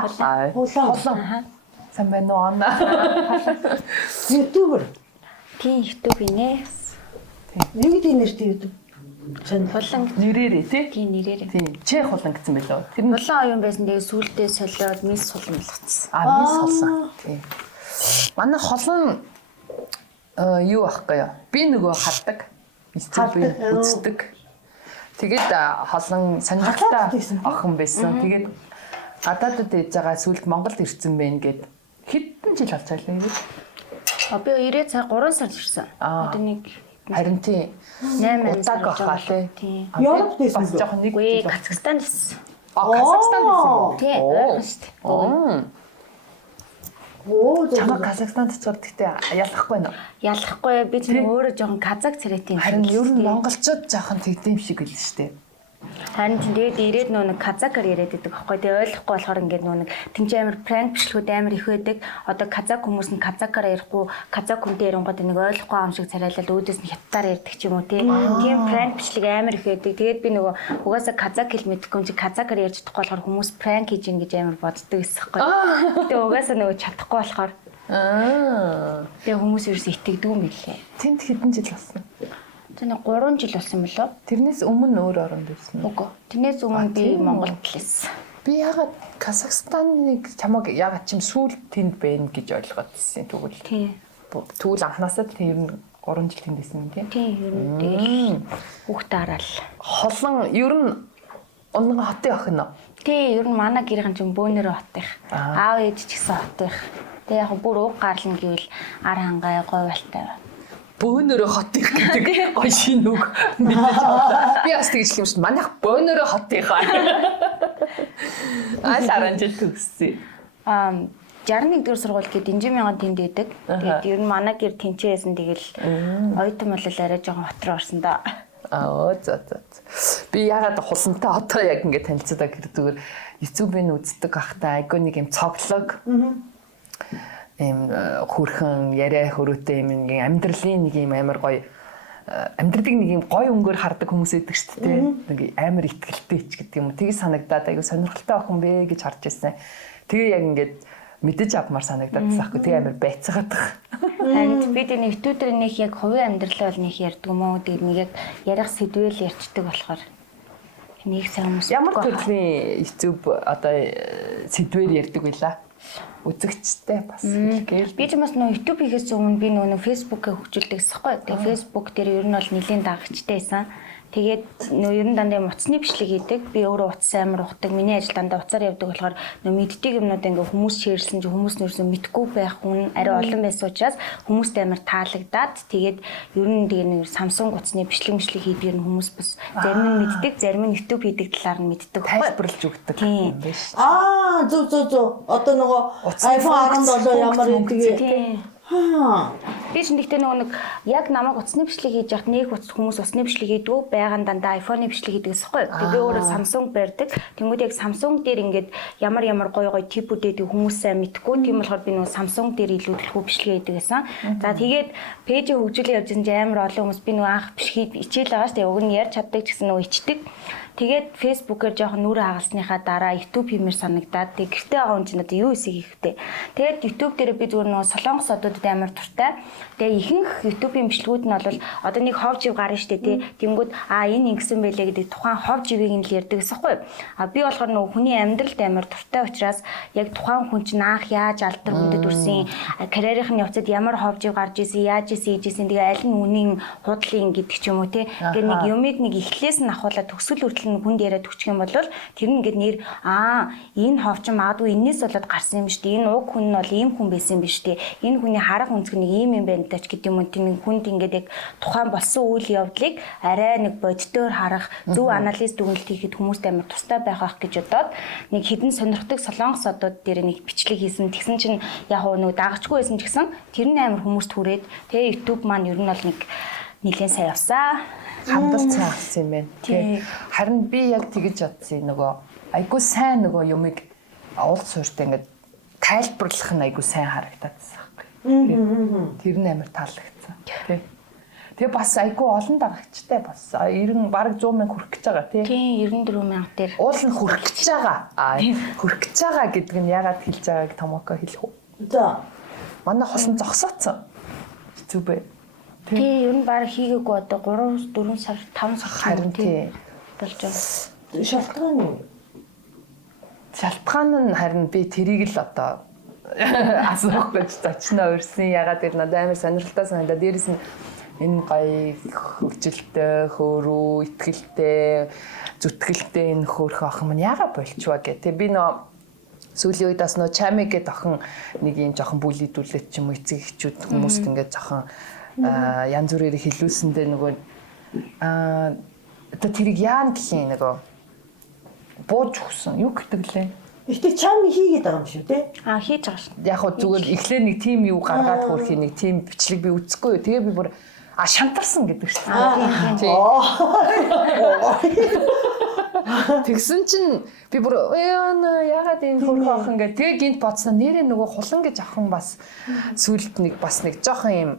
Хулан. Сайн байна уу? YouTuber. Тийм YouTube инээ. Юу гэдэг нэртэй YouTube? Хулан Нэрээрээ тий? тийм нэрээрээ. Тийм. Чэ хулан гэсэн байлоо. Тэр нь Хулан оюун байсан. Тэгээ сүулдээ солиод мис сулан болгоцсон. мис холсон. Тийм. Манай холон юу ахгүй юу? Би нөгөө хаддаг. Би үздэг. Тэгээд холон сонирхолтой охин байсан. Тэгээд гадаадд ээж байгаа сүлд Монголд ирсэн байна гэд хэдэн жил болж байлаа юм. Би 90 цаг 3 сар ирсэн. Одоо нэг харин тийм 8 цаг ахаа тий. Европт байсан бас жоохон нэг үгүй Казахстан ирсэн. Казахстан байсан уу? Тий, ойрхон шүү дээ. Чамаа Казахстанд ч гэхдээ ялахгүй байна уу? Ялахгүй би ч өөрөө жоохон казак царайтай юм. Харин ер нь монголчууд жоохон тэгдэм шиг байл шүү дээ. Харин тэгээд ирээд нөө казакаар яриад байдаг аахгүй. Тэгээ ойлгохгүй болохоор ингээд нөө тэмч амир пранк бичлэгүүд амир их байдаг. Одоо казак хүмүүс нь казакаар ярихгүй, казак хүнтэй ярингууд нэг ойлгохгүй юм шиг царайлал өөдөөс нь хятадаар ярьдаг ч юм уу тийм пранк бичлэг амир их байдаг. Тэгээд би нөгөө угаасаа казак хэл мэдэхгүй юм чи казакаар ярьж чадахгүй болохоор хүмүүс пранк хийж ийн гэж амир боддог гэсэн аахгүй. Тэгээ угаасаа нөгөө чадахгүй болохоор тэгээ хүмүүс ерөөс итгэдэг юм билээ. Тэнд хэдэн жил болсон? Тэний 3 жил болсон мөлөө. Тэрнээс өмнө өөр оронд байсан уу? Үгүй. Тэрнээс өмнө би Монголд лээс. Би ягаад Казахстаныг чамаг ягаад чим сүүл тэнд байна гэж ойлгоод ирсэн тэгвэл. Тийм. Тэгвэл анханасаа тэр нь 3 жил тэнд байсан юм тийм. Тийм ер нь тэгэл хүүхдээ хараал. Холон ер нь унган хотын охин нь. Тийм ер нь манай гэрийн чинь бөөнөрөө хотынх. Аав ээж ч гэсэн хотынх. Тэгээ яг бүр уг гарлна гэвэл ар хангай говьалтай. Бөөнөрөө хотынх гэдэг гоё шин үг мэдээж байна. Би бас тэгж юм шүү. Манайх бөөнөрөө хотынх. Аашаранж төгссөн. 61 дэх сургууль гээд Динжимянган тэнд байдаг. Тэгээд ер нь манай гэр тэнцээсэн тэгэл оюутан бол арай жоохон хот руу орсон да. За. Би ягаад хулантай одоо яг ингэ танилцаад гэр зүгээр YouTube-ийг үздэг ахтай айгүй нэг юм цоглог. Им хөрхөн яриа хөрөөтэй юм ингийн амьдралын нэг юм амар гоё амьдралыг нэг юм гоё өнгөөр хардаг хүмүүс байдаг шүү дээ. Нэг амар ихтгэлтэй ч гэдэг юм. Тгий санагдаад айгүй сонирхолтой охин бэ гэж харж ирсэн. Тэгээ яг ингээд мэдэж авмаар санагдаад таахгүй. Тэгээ амар байцгаадах. Харин бид энэ YouTube-ээр нэг яг хувийн амьдралаа бол нэг ярьдаг юм уу? Тэгээд нэг яг ярих сэдвэл ярьцдаг болохоор нэг сайн хүмүүс ямар төрлийн YouTube одоо сэдвээр ярьдаг байлаа. Үзэгчтэй бас гээл. Би ч бас нөө YouTube хийхээс өмнө би нөө Facebook-ыг хөгжүүлдэг гэсэхгүй. Тэгээ Facebook дээр ер нь бол нэлийн дагагчтай байсан. Тэгээд нөө ер нь дандаа утасны бичлэг хийдэг. Би өөрөө утас амар ухдаг. Миний ажил дандаа утасаар явдаг болохоор нөө мэддэг юмнууд ингээ хүмүүс шеэрлсэн чи хүмүүс нэрсэн мэдгүй байх хүн арай олон байсан учраас хүмүүст амар таалагдаад тэгээд ер нь тэгээ нэг Samsung утасны бичлэг хийдэг юм хүмүүс бас зарим нь мэддэг, зарим нь YouTube хийдэг талаар нь мэддэг. Тайлбарлаж өгдөг юм байна шүү. Зөв. Одоо нөгөө iPhone 17 ямар гэдэг. Би ч нэгтэй нэг яг намайг утасны бичлэг хийж яхад нэг хүмүүс утасны бичлэг хийдгүү байгаан дандаа iPhone-ы бичлэг хийдэг гэсэхгүй. Тэгээ би өөрөө Samsung барьдаг. Тэнгүүд яг Samsung дээр ингээд ямар гоё типүүдээ хүмүүсээ мэдхгүй. Тийм болохоор би нөгөө Samsung дээр илүү төлхөө бичлэг хийдэг гэсэн. За тэгээд пэйжээ хөгжүүлээ явж байгаа амар олон хүмүүс би нөгөө анх бичлэг хичээл байгаа шүү дээ. Уг нь ярьж чаддаг гэсэн нөгөө ичдэг. Тэгээд Facebook-ээр жоохон нүрэ хагалсныхаа дараа YouTube хиймээр санагдаад тэг гэртээ байгаа хүн чинь одоо юу хийх хийхтэй. Тэгээд YouTube дээр би зүгээр нөгөө Солонгос одуудад амар туртай. Тэгээ ихэнх YouTube-ийн бичлэгүүд нь бол одоо нэг хов жив гарна штэ тий. Тэнгүүд энэ ингэсэн байлээ гэдэг тухайн хов живийг нь л ярьдаг гэсэхгүй. Би болохоор нөгөө хүний амьдралд амар туртай учраас яг тухайн хүн чинь анх яаж алдар хүндэд үрсэн, карьерийн явцад ямар хов жив гарч ийсэн, яаж ийсэн, тэгээ аль нь үнийн худлын гэдэг ч юм уу тий. Ингээд нэг юмыг нэг эхлээс нь ахуулаад төгсгөл хүртэл хүнд яриад өгчих юм бол тэр нь ингээд нэр энэ ховч магадгүй энэс болоод гарсан юм шүү дээ. Энэ уг хүн нь бол ийм хүн байсан юм биш үү? Энэ хүний харах өнцг нь ийм юм байна тач гэдэг юм. Тэр нэг хүнд ингээд яг тухайн болсон үйл явдлыг арай нэг бодитоор харах, зөв анализ дүгнэлт хийхэд хүмүүст амар тустай байх гэж бодоод нэг хідэн сонирхдаг Солонгос одууд дээр нэг бичлэг хийсэн. Тэгсэн чинь яг нэг дагачгүй байсан ч гэсэн тэр нь амар хүмүүст хүрээд тэгээ YouTube маань ер нь бол нэг нэлээд сайн явсаа. Хандалт сайн авсан юм байна. Тэгээ харин би яг тэгэж бодсон нөгөө айгуу сайн нөгөө юмыг уул суурьтай ингээд тайлбарлах нь айгуу сайн харагдаад байсан байхгүй. Тэр нь амар таалагдсан. Тэгээ бас айгүй олон дагагчтай бас 90 бараг 100 мянга хүрэх гэж байгаа тий. Тийм 94 мянга дээр. Уул нь хүрэх гэж байгаа. Хүрэх гэж байгаа гэдэг нь яагаад хэлж байгааг Томоко хэлэх үү? За. Манай хосон зогсооцсон. Хэцүү бай. Тийм ер нь бараг хийгээгүй одоо 3 4 сар 5 сар харин тий. болж Шалтгаан байгаа. Шалтгаан нь харин би тэрийг л одоо асуух гэж зочноо өрсөн. Ягаад гэвэл надад амар сонирхолтой санагдаад дээрэс нь энэ гоё хөвгөлтэй, хөөрөө, итгэлтэй, зүтгэлтэй энэ хөөрхөн охин маань яагаад болчихваа гэх. Тэг би нөө сүүлийн үед бас нөө чами гэдэг охин нэг юм жоохон бүлийдүүлээд ч юм уу эцэг эхчүүд хүмүүст ингээд жоохон янз бүрээр хэлүүлсэндээ нөгөө одоо тэрийг яан гэх юм нөгөө бууж өгсөн. Юу гэдэг лээ? ихтэй чам хийгээд байгаа юм шүү тий. Хийж байгаа шүү. Яг хөө зүгээр эхлээд нэг тим юу гаргаад хөрхий нэг тим бичлэг би үзэхгүй юу. Тэгээ би бүр шантарсан гэдэг шүү дээ. Тэгсэн чинь би бүр яагаад энэ хөрхөө охин гэх тэгээ гинт бодсон нэрээ нөгөө хулан гэж охин бас сүлд нэг бас нэг жоохон юм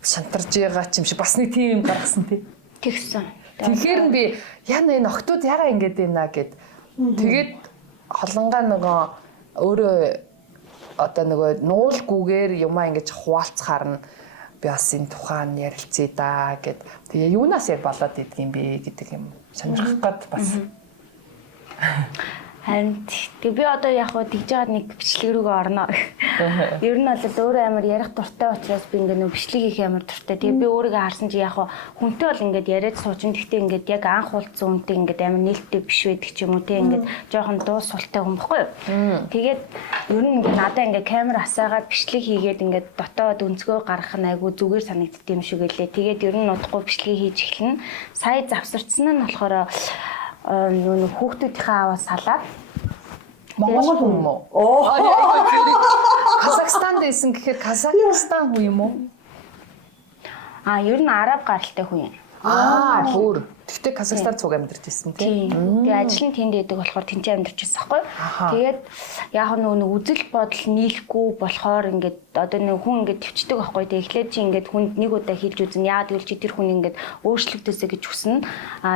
шантарж байгаа ч юм шиг бас нэг тим гаргасан тий. Тэгсэн. Тэгэхээр нь би яна энэ охтууд яагаад ингэж байна гэд тэгээд холонгаа нөгөө өөрөө одоо нөгөө нуулгүйгээр юмаа ингэж хуваалцахаар нь би бас энэ тухайн ярилцъя да гэд тэгээ юунаас яг болоод идэх юм бэ гэдэг юм сонирхох гээд бас харин би одоо яг хөө тэгж байгаа нэг бичлэг рүүгээ орно. Ер нь бол өөрөө амар ярих дуртай учраас би ингээд нөө бичлэг хийх амар дуртай. Тэгээ би өөрийгөө харсан чи яг хөө хүнтэй бол ингээд яриад суучин. Гэхдээ ингээд яг анх уулзсан хүнтэй ингээд амар нээлттэй биш байдаг ч юм уу те ингээд жоохон дуу султай хүн баггүй юу. Тэгээд ер нь ингээд надаа ингээд камер асаагаад бичлэг хийгээд ингээд дотоод өнцгөө гаргах нь айгүй зүгээр санагддаг юм шиг гэлээ. Тэгээд ер нь удахгүй бичлэг хийж эхэлнэ. Сая завсарцсан нь болохоор нөгөө хүүхдүүдийнхээ аваа салаад Монгол хүн юм уу? Казахстанд исэн гэхээр Казахстан хүн юм уу? Ер нь араб гаралтай хүн юм. Бүр. Тэгтээ Казахстан цуг амьдарч ирсэн тийм. Тэгээ ажил нь тэнд байдаг болохоор тэнцээ амьдарч ирсэн байхгүй. Тэгээд яг нөгөө үзэл бодол нийлэхгүй болохоор ингээд одоо нэг хүн ингээд төвчдөг байхгүй. Тэгээ эхлээд чи ингээд хүнд нэг удаа хэлж үзэн яагаад гэвэл чи тэр хүн ингээд өөрчлөгдөөсэй гэж хүснэ.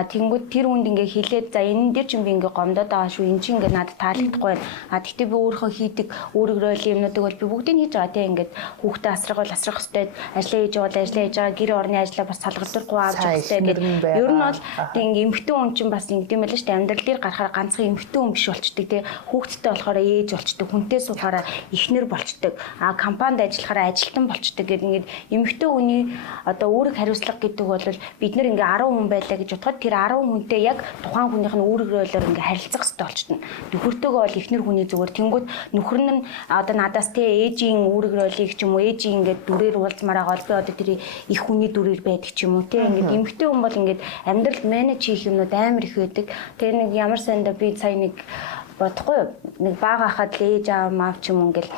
Тэнгүүд тэр хүнд ингээд хэлээд за энэ дээр чинь би ингээд гомдоод байгаа шүү. Энд чинь ингээд надад таалагдахгүй байна. Тэгтээ би өөрөө хийдэг өөрөөрөө юмнуудыг бол би бүгдийг хийж байгаа тийм ингээд хүүхдээ асрах бол асрах хэвээр ажиллаа хийж байгаа бол ажиллаа хийж байгаа гэр орны ажлаа бас салгалтургүй авч явахтай гэдэг. Ер нь бол тэг ингээм эмхтэн хүн чинь бас ингэдэм байл шүү дээ. Амьдрал дээр гарахаар ганцхан эмхтэн хүн биш болчдөг тий. Хүүхдтэй болохоор ээж болчдөг, хүнтэй суулахаараа эхнэр болчдөг. Компанид ажиллахаараа ажилтан болчдөг гэдэг ингээд эмхтэн хүний одоо үүрэг хариуцлага гэдэг бол бид нэр ингээ 10 хүн байлаа гэж бодоход тэр 10 хүнтэй яг тухайн хүнийх нь үүрэгрөөлөөр ингээ харилцах хэрэгтэй болчтно. Нөхөртөөгөө бол эхнэр хүний зүгээр тэнгууд нөхөр нь одоо надаас тий ээжийн үүрэгрөөлийг ч юм уу ээжийн ингээ дүрээр уулзмаар байгаа бол би одоо тэр их хүний дүрээр байдаг ч юм уу тий ингээ эмхтэн хүн бол ингээ амьдрал менеж хийх юмнууд амар их байдаг. Тэгээ нэг ямар санда би сая нэг бодохгүй юу? Нэг бага хахад л ээж аав маав ч юм ингээл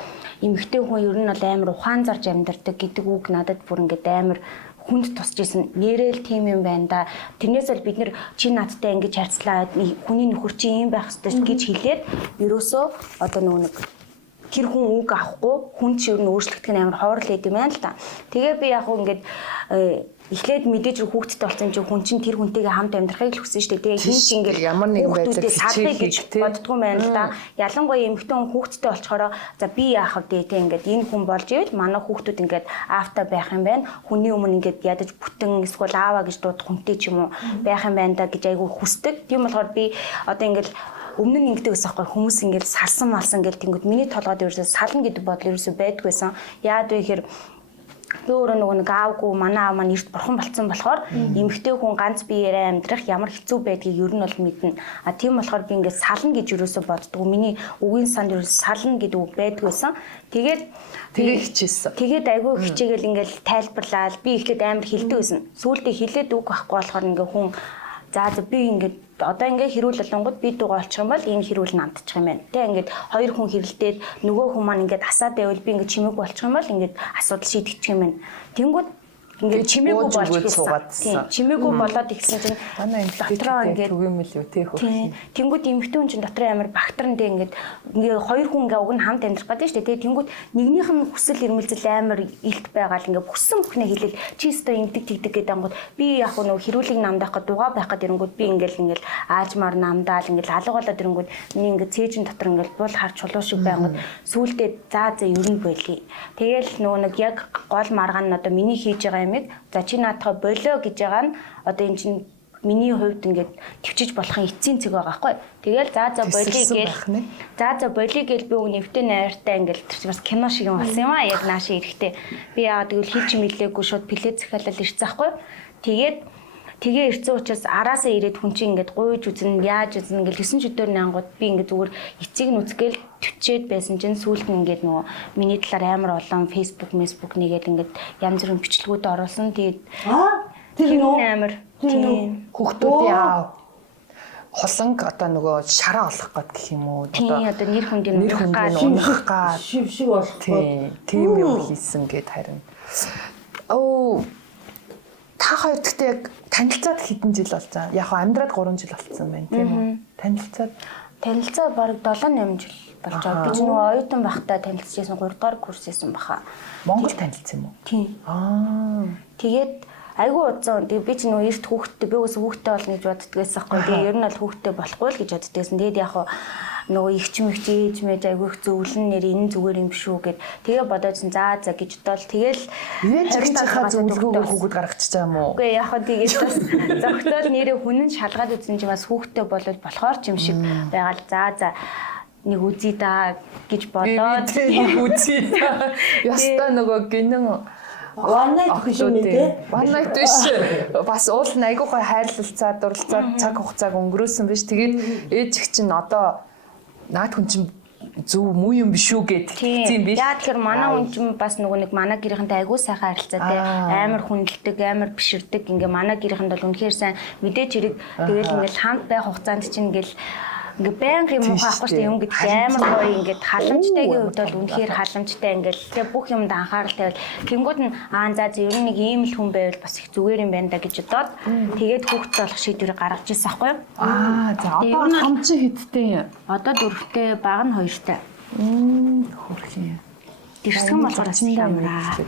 эмэгтэй хүн ер нь бол амар ухаан зарж амьдардаг гэдэг үг надад бүр ингээд амар хүнд тусч исэн. Нэрэл тийм юм байна да. Тэрнээс бол бид нэр чи надтай ингэж харьцлаа хүний нөхөр чи юм байх ёстой гэж хэлээд ерөөсөө одоо нэг тэр хүн үг авахгүй хүн чи ер нь өөрчлөгдөх нь амар ховор л байд юм байна л да. Тэгээ би яг ингээд эхлээд мэдээж хүүхдтэй болсон чинь хүн чинь тэр хүнтэйгээ хамт амьдрахыг л хүсэн шүү дээ. Тэгээ хин ч ингээд ямар нэгэн байдлаар салбыг гэж боддгоо байна л да. Ялангуяа эмэгтэй хүн хүүхдтэй болчхороо за би яах вэ те ингээд энэ хүн болж ивэл манай хүүхдүүд ингээд аавтай байх юм байна. Хүний өмнө ингээд ядаж бүтэн эсвэл ааваа гэж дуудах хүнтэй ч юм уу байх юм байна да гэж айгүй хүсдэг. Тийм болохоор би одоо ингээд өмнө нь ингэдэг байсан байхгүй хүмүүс ингээд салсан малсан гэл тэнгууд миний толгойд ерөөсөө сална гэдэг бодол ерөөсөө байдгүй байсан. Яад вэ гэхээр би өөрөө нөгөө нэг аавгүй манай аав маань эрт бурхан болцсон болохоор эмэгтэй хүн ганц биеэрээ амьдрах ямар хэцүү байдгийг ер нь бол мэднэ. Тийм болохоор би ингээд сална гэж ерөөсөө боддгоо. Миний үгийн санд ерөөсөө сална гэдэг үг байдгүй байсан. Тэгээд хичээсэн. Тэгээд айгүй хичээгээл ингээд тайлбарлаад би эхлээд амар хилдэг байсан. Сүүлдээ хилээд үг байхгүй болохоор ингээд хүн за би ингээд одоо ингээд хэрүүл болонгод би дуугаа олчих юм бол энэ хэрүүл намдчих юм байна. Тэ ингээд хоёр хүн хэрэлдээд нөгөө хүн маань ингээд асаад байвал би ингээд чимэг болчих юм бол ингээд асуудал шийдчих юм байна. Тэнгүүд ингээд чимээгүй болж суугаад. Тийм. Чимээгүй болоод ихсэн чинь манай дотроо ингээд түгээмэл үү тий хөх. Тэнгүүд эмэгтэй хүн чинь дотроо амар багтарндээ ингээд хоёр хүн ингээ уг нь хамт амьдрах гэдэг шүү дээ. Тэнгүүд нэгнийх нь хүсэл эрмэлзэл амар илт байгаал ингээ бүссэн бүхнээ хэлэл чи өстө ингэдэг тэгдэг гэдэг ангууд би яг нөгөө хэрүүлэг намдаах гэдэг дугаа байх гэдэг ирэнгүүд би ингээл аажмаар намдаал ингээл алга болоод ирэнгүүд миний ингээ цээжин дотор ингээл бул хар чулуу шиг байнгут сүултээ за ер нь болий. Тэгэл нөгөө нэг яг гол маргаан нь одоо миний хийж байгаа юмыг за чи наатахаа болио гэж байгаа нь одоо эн чинь миний хувьд ингээд төвчиж болохын эцсийн цэг байгаа байхгүй. Тэгэл за болий гээл. За болий гээл би өвнөвтэй найртай ингээд бас кино шиг юм болсон юм аа яг нааши эрэхтэй. Би яагаад гэвэл хийж мэлээгүй шууд плед захиалал ирсэн байхгүй. Тэгээ ирсэн учраас араасаа ирээд хүн чинь ингээд гуйж үзэн яаж үзэн ингээд 9 өдөр нянгууд би ингээд зүгээр эцийг нүцгээл төвчээд байсан чинь сүүлд нь ингээд нөгөө миний талаар амар олон Facebook нэгээд ингээд янз бүрийн бичлэгүүд оруулсан. Тэгээд тэр амар тийм хүүхдүүдийн аав холонг одоо нөгөө шараа олох гээд гэх юм уу одоо нэр хүндийн унах гад шив болох тийм юм хийсэн гэд харин та хоёр гэхдээ яг танилцаад хэдэн жил болж байгаа. Яг амьдраад 3 жил болсон байна тийм үү? Танилцаа бараг 7-8 жил болж байгаа. Би ч нөгөө оюутан байхдаа танилцчихсан 3 дугаар курс хийсэн баха. Монгол танилцсан юм уу? Тийм. Тэгээд айгүй удаа би ч нөгөө эрт хүүхдтэй би ус хүүхдтэй болно гэж боддог байсан байхгүй. Тэгээ ер нь бол хүүхдтэй болохгүй л гэж боддог байсан. Тэгээд яг нөгөө ихч мэгч ээж мэж айгүй их зөвлөн нэр энэ зүгээр юм шүү гэд тэгээ бодоодсэн за гэж бодвол тэгэл харилцаахаа зөвлөгөөгөө хүүхэд гаргачих чам уу? Үгүй яг хаа тэгээд бас зогтол нэрээ хүн нь шалгаад үзсэн чинь бас хүүхдтэй болол болохоор ч юм шиг байгаал за нэг үзий да гэж бодоод үзий да. Яста нөгөө гинэн One night биш юм те. One night биш. Бас уул нь айгүй гой хайрлалцаа, дурлцаа, цаг хугацааг өнгөрөөсөн биш. Тэгээд ээж их чинь одоо наад хүн чинь зөв муу юм биш үү гэд тийм биш. Яа тэгэхээр манай хүн чинь бас нөгөө нэг манай гэрийнхэнтэй айгүй сайхан харилцаатай, амар хүндэлдэг, амар биширдэг. Ингээ манай гэрийнхэнд бол үнэхээр сайн мэдээж хэрэг тэгэл ингээл хамт байх хугацаанд чинь ингээл ингээ байнга юм хаахгүй шүү дээ юм гэдэг амар гоё ингээд халамжтайгийн хувьд бол үнэхээр халамжтай ингээл тэгээ бүх юмд анхаарал тавиал тэнгууд нь за ер нь нэг ийм л хүн байвал бас их зүгээр юм байна да гэж бодоод тэгээд хүүхэд болох шийдвэрийг гаргаж ирсэн аахгүй юу? За одоо хамчи хэдтэй? Одоо 4-тэй, баг нь 2-тай. Хөрхий. Дэрсгэн болохоор амраа.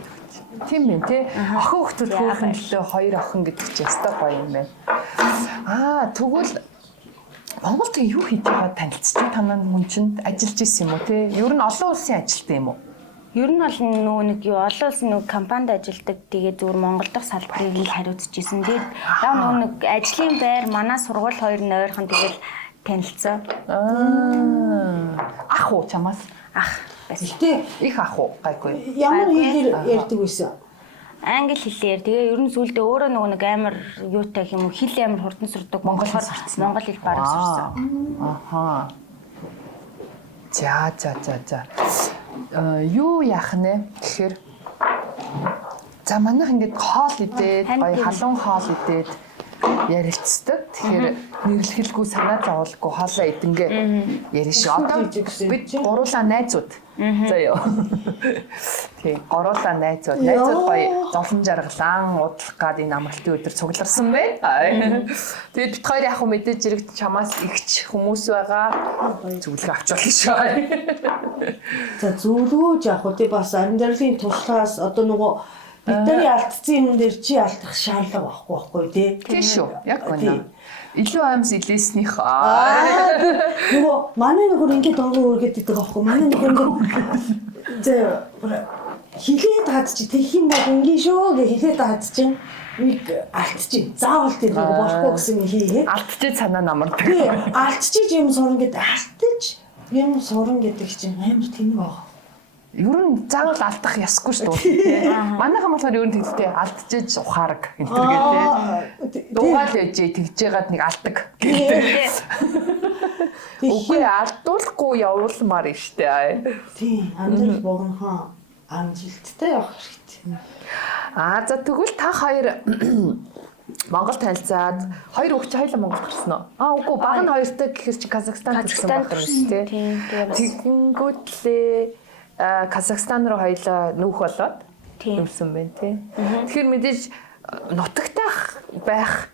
Тийм ээ тий. Охин хүүхдүүд хөөхөнлөө 2 охин гэдэг чинь өстой гоё юм байна. Тэгвэл Монголд юу хийж байгаа танилцчих танаа хүн чинь ажиллаж исэн юм уу те? Ер нь олон улсын ажилттай юм уу? Ер нь бол нөгөө нэг юу олон улсын нөгөө компанид ажилладаг. Тэгээд зүгээр Монгол дахь салбарыг л хариуцж исэн. Тэгээд яг нөгөө нэг ажлын байр манай сургууль хоёр нь ойрхон тэгэл танилцсан. Ах уу чамаас? Ах байсан. Гэтэ Их ах уу гайгүй. Ямар хэлээр ярьдаг байсан? Англи хэлээр тэгээ ер нь сүулдэ өөрөө нөгөө нэг амар юутай юм уу хэл амар хурдан сурдаг Монгол хэл бараг сурсан. Аха. За. Юу яах нэ тэгэхээр за манайх ингээд хоол идээд гоё халуун хоол идээд ярилцдаг. Тэгэхээр нэрлэхэлгүй санаа зовлгүй хоолоо идэнгээ яриш. Одоо бид гуруулаа найзууд. Заяа. Тийм, гуруулаа найзууд гоё зовлон жаргалан удлах гад энэ амралтын өдөр цугларсан байна. Тэгээд бид хоёр яг мэдээж зэрэг чамаас игч хүмүүс байгаа. Зөвлөгөө авч болно шүү. За зөвлөгөөж яг уу тий бас амьдралын туслахаас одоо нөгөө бидний алдсан юм дээр чи алдах шаардлага байхгүй тий. Тийм шүү. Яг үнэ. Илүү аимс илээснийх. Нөгөө манай нөхөр ингээд доогоо үргээд идэх байхгүй. Манай нөхөр ингээд хилээд хадчих тэгэх юм бол ингээд шүү гэж хилээд хадчих. Нэг алдчих. Заавал тийм болохгүй гэсэн юм хийгээд. Алдчих санаа намардаг. Тий. Алдчих юм сурна гэдэг алдчих. Юм сурна гэдэг чинь амар тэнэг баг. Ер нь заавал алдах ясгүй шүү дээ. Манайхан болохоор ер нь тэгтээ алдчихж ухаараг энэ гэдэг. Дуугаал ээжээ тэгж яагаад нэг алдаг гэдэг. Үгүй алдуулахгүй явуулмаар юм штэ. Тийм, амьдрал богинохон амжилттай явах хэрэгтэй. За тэгвэл та хоёр Монгол танилцаад хоёр хүүхд чи хоёулаа Монголд гарсан уу? Үгүй баг нь хоёртой гэхэр чи Казахстан төрсэн байх юм тий. Тэгэнгүүтлээ Казахстан руу хоёулаа нүүх болоод юмсан байна тий. Тэгэхээр мэдээж нутагтай байх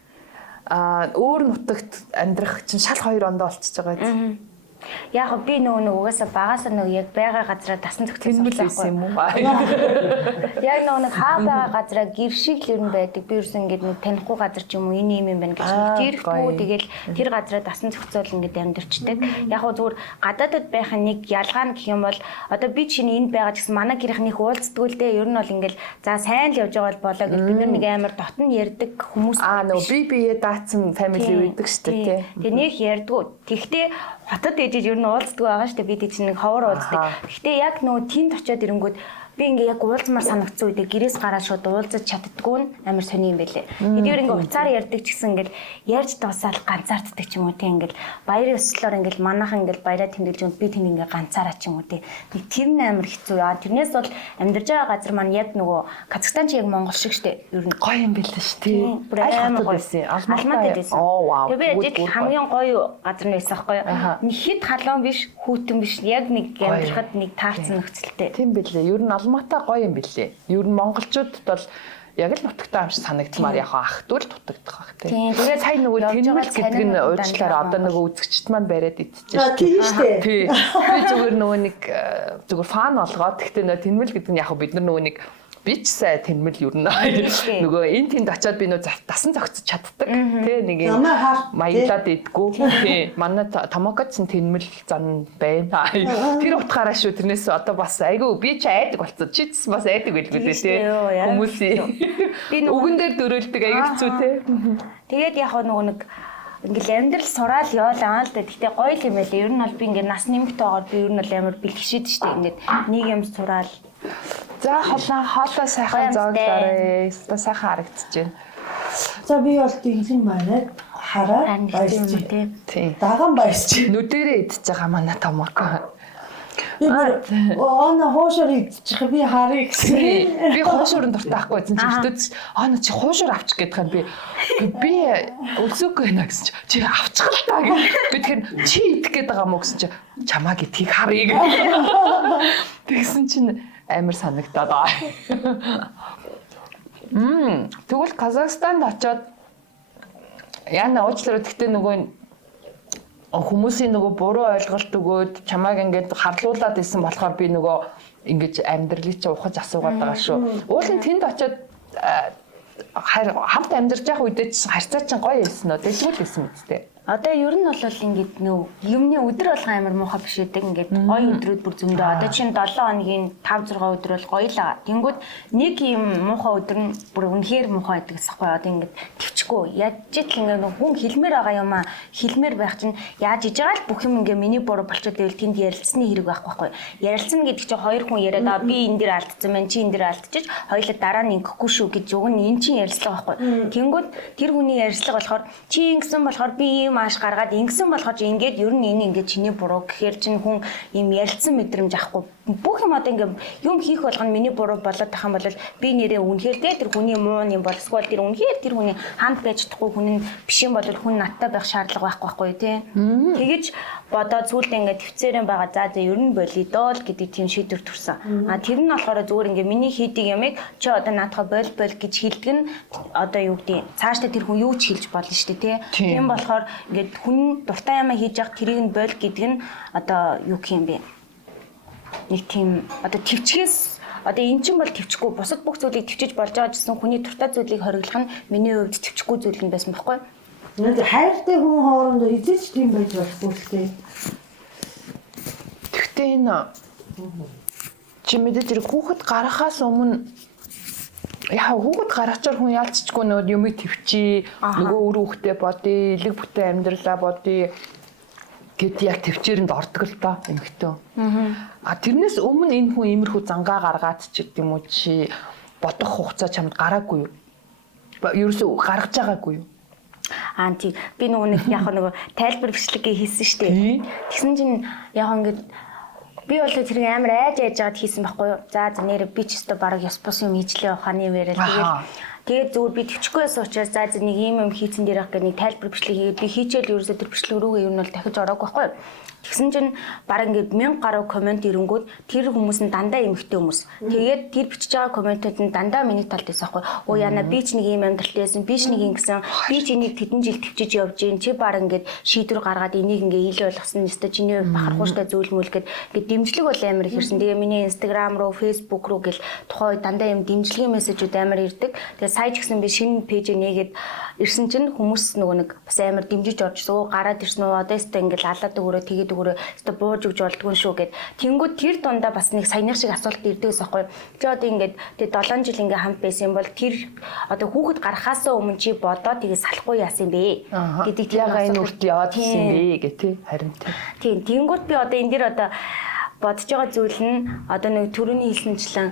өөр нутагт амьдрах чинь шал хоёр ондоо болчихж байгаа юм. Яг би нөгөө угаасаа багасаа нөгөө яг байгаа газараа дасан зохицсон юм уу? Яг нөгөө хаа байгаа газараа гэр шиг л ер нь байдаг. Би ерөөс ингээд нэг танихгүй газар ч юм уу энэ юм байна гэж тэрхүү тэгэл тэр газараа дасан зохицол ингээд амьдэрчдэг. Яг гоо зүгээр гадаадд байх нэг ялгаа нь гэх юм бол одоо би чиний энд байгаа гэсэн манай гэрийнхнийх уулздаг л дээ. Ер нь бол ингээд за сайн л явж байгаа болоо гэж бид нэг амар дотн ярддаг хүмүүс нөгөө бие даацсан family үйдэг шүү дээ тий. Тэгээ нэг ярдгүү. Тэгтээ хотод ээжиж ер нь уулздаг байгаа шүү дээ. Бид чинь нэг ховор уулздаг. Гэхдээ яг нөгөө тэнд очиод ирэнгүүт би ингээ яг уулзмаар санагдсан үедээ гэрээс гараад шууд уулзаж чаддггүй нь амар сони юм байлээ. Хэдийгээр ингээ уцаар ярьдаг ч гэсэн ингээл ярьж дуусаад ганцаарддаг ч юм уу тийм ингээл баярын өслөөр ингээл манайхан ингээл баяраа тэмдэглэж би тэнд ингээ ганцаараа ч юм уу тийм. Нэг тэр нь амар хэцүү яа. Тэрнээс бол амьдарч байгаа газар маань яг нөгөө Казахстан ч яг Монгол шиг штэ. Ер нь гоё юм байлээ шүү тий. Амар гоё байсан. Алматай байсан. Тэгээ би яг хамгийн гоё газар нь байсан байхгүй юу? Нэг хит халуун биш, хүүтэн биш. Яг нэг амьдрахад нэг таарсан нөхцөлтэй. Тийм байлээ. Ер нь Алматай гоё юм билээ. Ер нь монголчуудад бол яг л нутагтай амш санагдмаар яг ах дүүл дутагдах бах тийм. Тэгээд сая нөгөө тэнмэл гэдэг нь уучлаарай одоо нөгөө үзэгчд маань бариад идчихэж тийм шүү дээ. Тий. Би зүгээр нөгөө нэг зүгээр фан болгоод гэхдээ нөгөө тэнмэл гэдэг нь яг бид нар нөгөө нэг бич сай тэнмэл юу нөгөө энэ тэнд очиод би нөгөө дасан зогцож чаддаг тий нэг юм маяглаад идэггүй тий манай томокоцсон тэнмэл зан байна. Тэр утгаараа шүү тэрнээс одоо бас айгүй би ч айдаг болцсон чи ч бас айдаг байлгүй тий хүмүүсийн үгэн дээр дөрөөлдөг айгүй хэцүү тий. Тэгээд яг нөгөө нэг ингээл амьдрал сураал яваалаа л да. Гэхдээ гоё юм байлээ. Ер нь бол би ингээд нас нэмэгтэй байгаад би ер нь бол амар бэлгшээд штэ ингээд нэг юм сураал. За хоолоо сайхан зооглоорой. Өстө сайхан харагдчихэж байна. За би бол дэглэн байраад хараад баярч тий. Даган баярч. Нүдэрээ идчихэж байгаа манай томоко. Хоошор идчих би харъя гэсэн. Би хоошорын дуртай байхгүй байсан чи хэвтэж чи хоошор авчих гэдэг юм би өлсөөгөө байна гэсэн чи авчих л та гэх. Би тэгэхээр чи идэх гээд байгаа мó гэсэн чи чамаа гэдгийг харъя гэх. Тэгсэн чинь амар санагдаад байгаа. Тэгвэл Казахстанд очиод яна уучлаарай гэхдээ нөгөө хүмүүсийн нөгөө буруу ойлголт өгөөд чамайг ингээд харлуулад исэн болохоор би нөгөө ингэж амьдралыг чи ухаж асуугаад байгаа шүү. Уул нь тэнд очиод хамт амьдарч явах үедээ харьцаа чинь гоё байсан уу? Дэлгүүл байсан үстэй. Одоо ер нь бол ингээд нөө юмны өдөр болгон амар муухай биш үүдэг ингээд гоё өдрүүд бүр зөндөө. Одоо чинь 7 хоногийн 5 6 өдөр бол гоё л байгаа. Тэнгүүд нэг юм муухай өдөр нь бүр үнэхээр муухай байдаг гэсэхгүй. Одоо ингээд төвчгүй. Яаж ч ингээд хүн хэлмээр байгаа юм аа. Хэлмээр байх чинь яаж иж байгаа л бүх юм ингээд миний буруу болчиход байвал тэнд ярилцсны хэрэг байхгүй. Ярилцсан гэдэг чинь хоёр хүн яриад би энэ дээр алдсан байна, чи энэ дээр алдчих. Хоёулаа дараа нь ингэхгүй шүү гэж уг нь эн чинь ярилцлага байхгүй. Тэнгүүд тэр хүний ярилцлага болохоор чи ингэсэн болохоор би маш гаргаад ингэсэн болохоор чи ингээд ер нь энэ ингээд чиний буруу гэхээр чинь хүн юм ярилцсан мэдрэмж авахгүй бүх юм одоо ингээд юм хийх болгоно миний буруу болоод тах юм бол би нэрээ үнэхээр тэр хүний муу юм бол эсвэл тэр үнэхээр тэр хүний ханд байж чадахгүй хүн нь биш юм бол хүн надтай байх шаардлага байхгүй тий. Тэгэж бодоод зүйлдээ ингээд төвцээрэн байгаа за ер нь болий доо л гэдэг тийм шийдвэр төрсөн. А тэр нь болохоор зүгээр ингээд миний хийдэг ямыг чи одоо наадхаа бол гэж хэлдэг нь одоо юу гэдэг цаашдаа тэр хүн юу ч хэлж болно шүү дээ тий. Тийм болохоор ингээд хүн дуртай юмаа хийж явах тэрийг нь бол гэдэг нь одоо юу гэх юм бэ? Нэг тийм одоо төвчгээс одоо эн чинь бол төвчгүй бусад бүх зүйлийг төвчж болж байгаа гэсэн хүний дуртай зүйлийг хориглох нь миний хувьд төвчгүй зүйл нь байсан байхгүй. Нэг хайртай хүн хоорондоо эзэж тийм байж болохгүй л дээ. Гэхдээ энэ чи мэдээж тэр хүүхэд гарахаас өмнө яа хүүхэд гаргачаар хүн яалцчихгүй нөгөө юмыг төвчий нөгөө үр хүүхдээ бодъё, элэг бүтэй амьдралаа бодъё гэд яг төвчээрэнд ордог л доо эмхтөө. А тэрнээс өмнө энэ хүн иймэрхүү зангаа гаргаад ч гэдэг юм уу чи бодох хугацаа чамд гараагүй юу? Ерөөсөө гаргаж байгаагүй юу? Тий би нэг яг нөгөө тайлбар бичлэгээ хийсэн шүү дээ. Тэгсэн чинь яг ингээд би бол тэр амар айж яажгаад хийсэн байхгүй юу. За нэр би ч өстө бараг ёс бус юм хийжлээ ухааны яриад тэгээд зүгээр би төвчгүй байсан учраас за нэг ийм юм хийцэн дээр ах гэх нэг тайлбар бичлэг хийгээд би хийчихэл ерөөсөө тэр бичлэг рүүгээ юу нь бол дахиж ороогүй байхгүй юу. Тэгсэн чинь баг ингээд 1000 гаруй комент ирэнгүүт тэр хүмүүс нь дандаа эмэгтэй хүмүүс. Тэгээд тэр бичиж байгаа комментууд нь дандаа миний талд байсан байхгүй. Оо яна би ч нэг ийм амьдралтай байсан, би ч нэг ингэсэн, би ч энийг тэдэн жил төвчиж явж гин. Чи баг ингээд шийдвэр гаргаад энийг ингээд ил болгосон нэстэ чиний бахархууштай зүйл мүл гэд ингээд дэмжлэг бол амар их ирсэн. Тэгээ миний Instagram руу, Facebook руу гэл тухай дандаа юм дэмжлэгийн мессежүүд амар ирдэг. Тэгээ сая ч гэсэн би шинэ пэйж нээгээд ирсэн чинь хүмүүс нөгөө нэг бас амар дэмжиж оржсон. Гараад ирсэн үү одоо өстө ингээд алаад өгөрөө тэгээд өгөрөө өстө бууж өгж болдгүй шүү гэд. Тэнгүүд тэр дундаа бас нэг саяных шиг асуулт ирдэг гэсэн байхгүй. Чи одоо ингээд тэгээ 7 жил ингээд хамт байсан юм бол тэр одоо хүүхэд гарахаасаа өмнө чи бодоод тэгээ салахгүй яасан бэ гэдэг тийм яга энэ үрт яваад ирсэн бэ гэх тий харин тийм тэнгүүд би одоо энэ дэр одоо бодож байгаа зүйл нь одоо нэг төрөний хэлсэнчлэн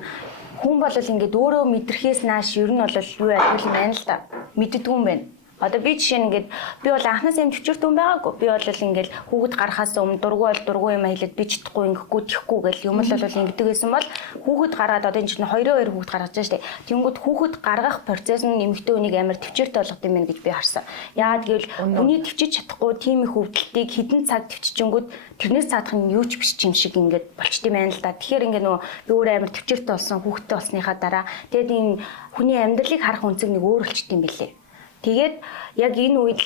хүн бол ингээд өөрөө мэдрэхээс нааш ер нь бол юу яах вэ байна л да. Мэддэггүй юм байна. Одоо би жишээ нь ингээд би бол анхнаасаа юм төвчөрт юм байгаагүй. Би бол ингээд хүүхэд гарахаас өмнө дургүй юм хэлээд би чадахгүй ингэхгүй тийхгүй гэл юм л бол ингэдэг байсан бол хүүхэд гараад одоо энэ чинь 2-2 хүүхэд гаргаж байгаа шүү дээ. Тэнгүүд хүүхэд гаргах процесс нь эмэгтэй хүнийг амар төвчөрт болгох юм байна гэж би харсан. Яагаад гэвэл хүний төвчиж чадахгүй тийм их өвдөлтийг хідэн цаг төвччихэнгүүд тэрнээс цаадах нь юу ч биш юм шиг ингээд болчт юм байна л да. Тэгэхээр ингээд нөгөө би өөрөө амар төвчөрт болсон хүүхэдтэй болсныхаа дараа тэгээд энэ хүний амьдралыг харах үнцэг нэг өөр болчт юм билээ. Тэгээд яг энэ үед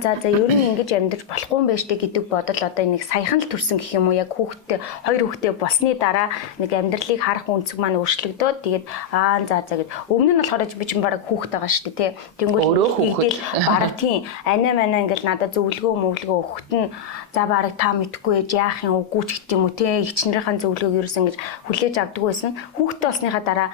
за ер нь ингэж амьдарч болохгүй юм байна штэ гэдэг бодол одоо нэг саяхан л төрсэн гэх юм уу яг хүүхдтэй 2 хүүхдтэй болсны дараа нэг амьдралыг харах үнцэг маань өөрчлөгдөөд тэгээд за гэд өмнө нь болохоор би чинь бараг хүүхэд байгаа штэ тий өөрөө хүүхэд бараг тийм анаа ингээл надад зөвлөгөө өгөхт нь за бараг та мэдхгүй ээж яах юм үгүй ч гэдэг юм уу тий ихчнэрийн зөвлөгөөг ерөөсөн гэж хүлээж авдаг байсан хүүхдтэй болсныхаа дараа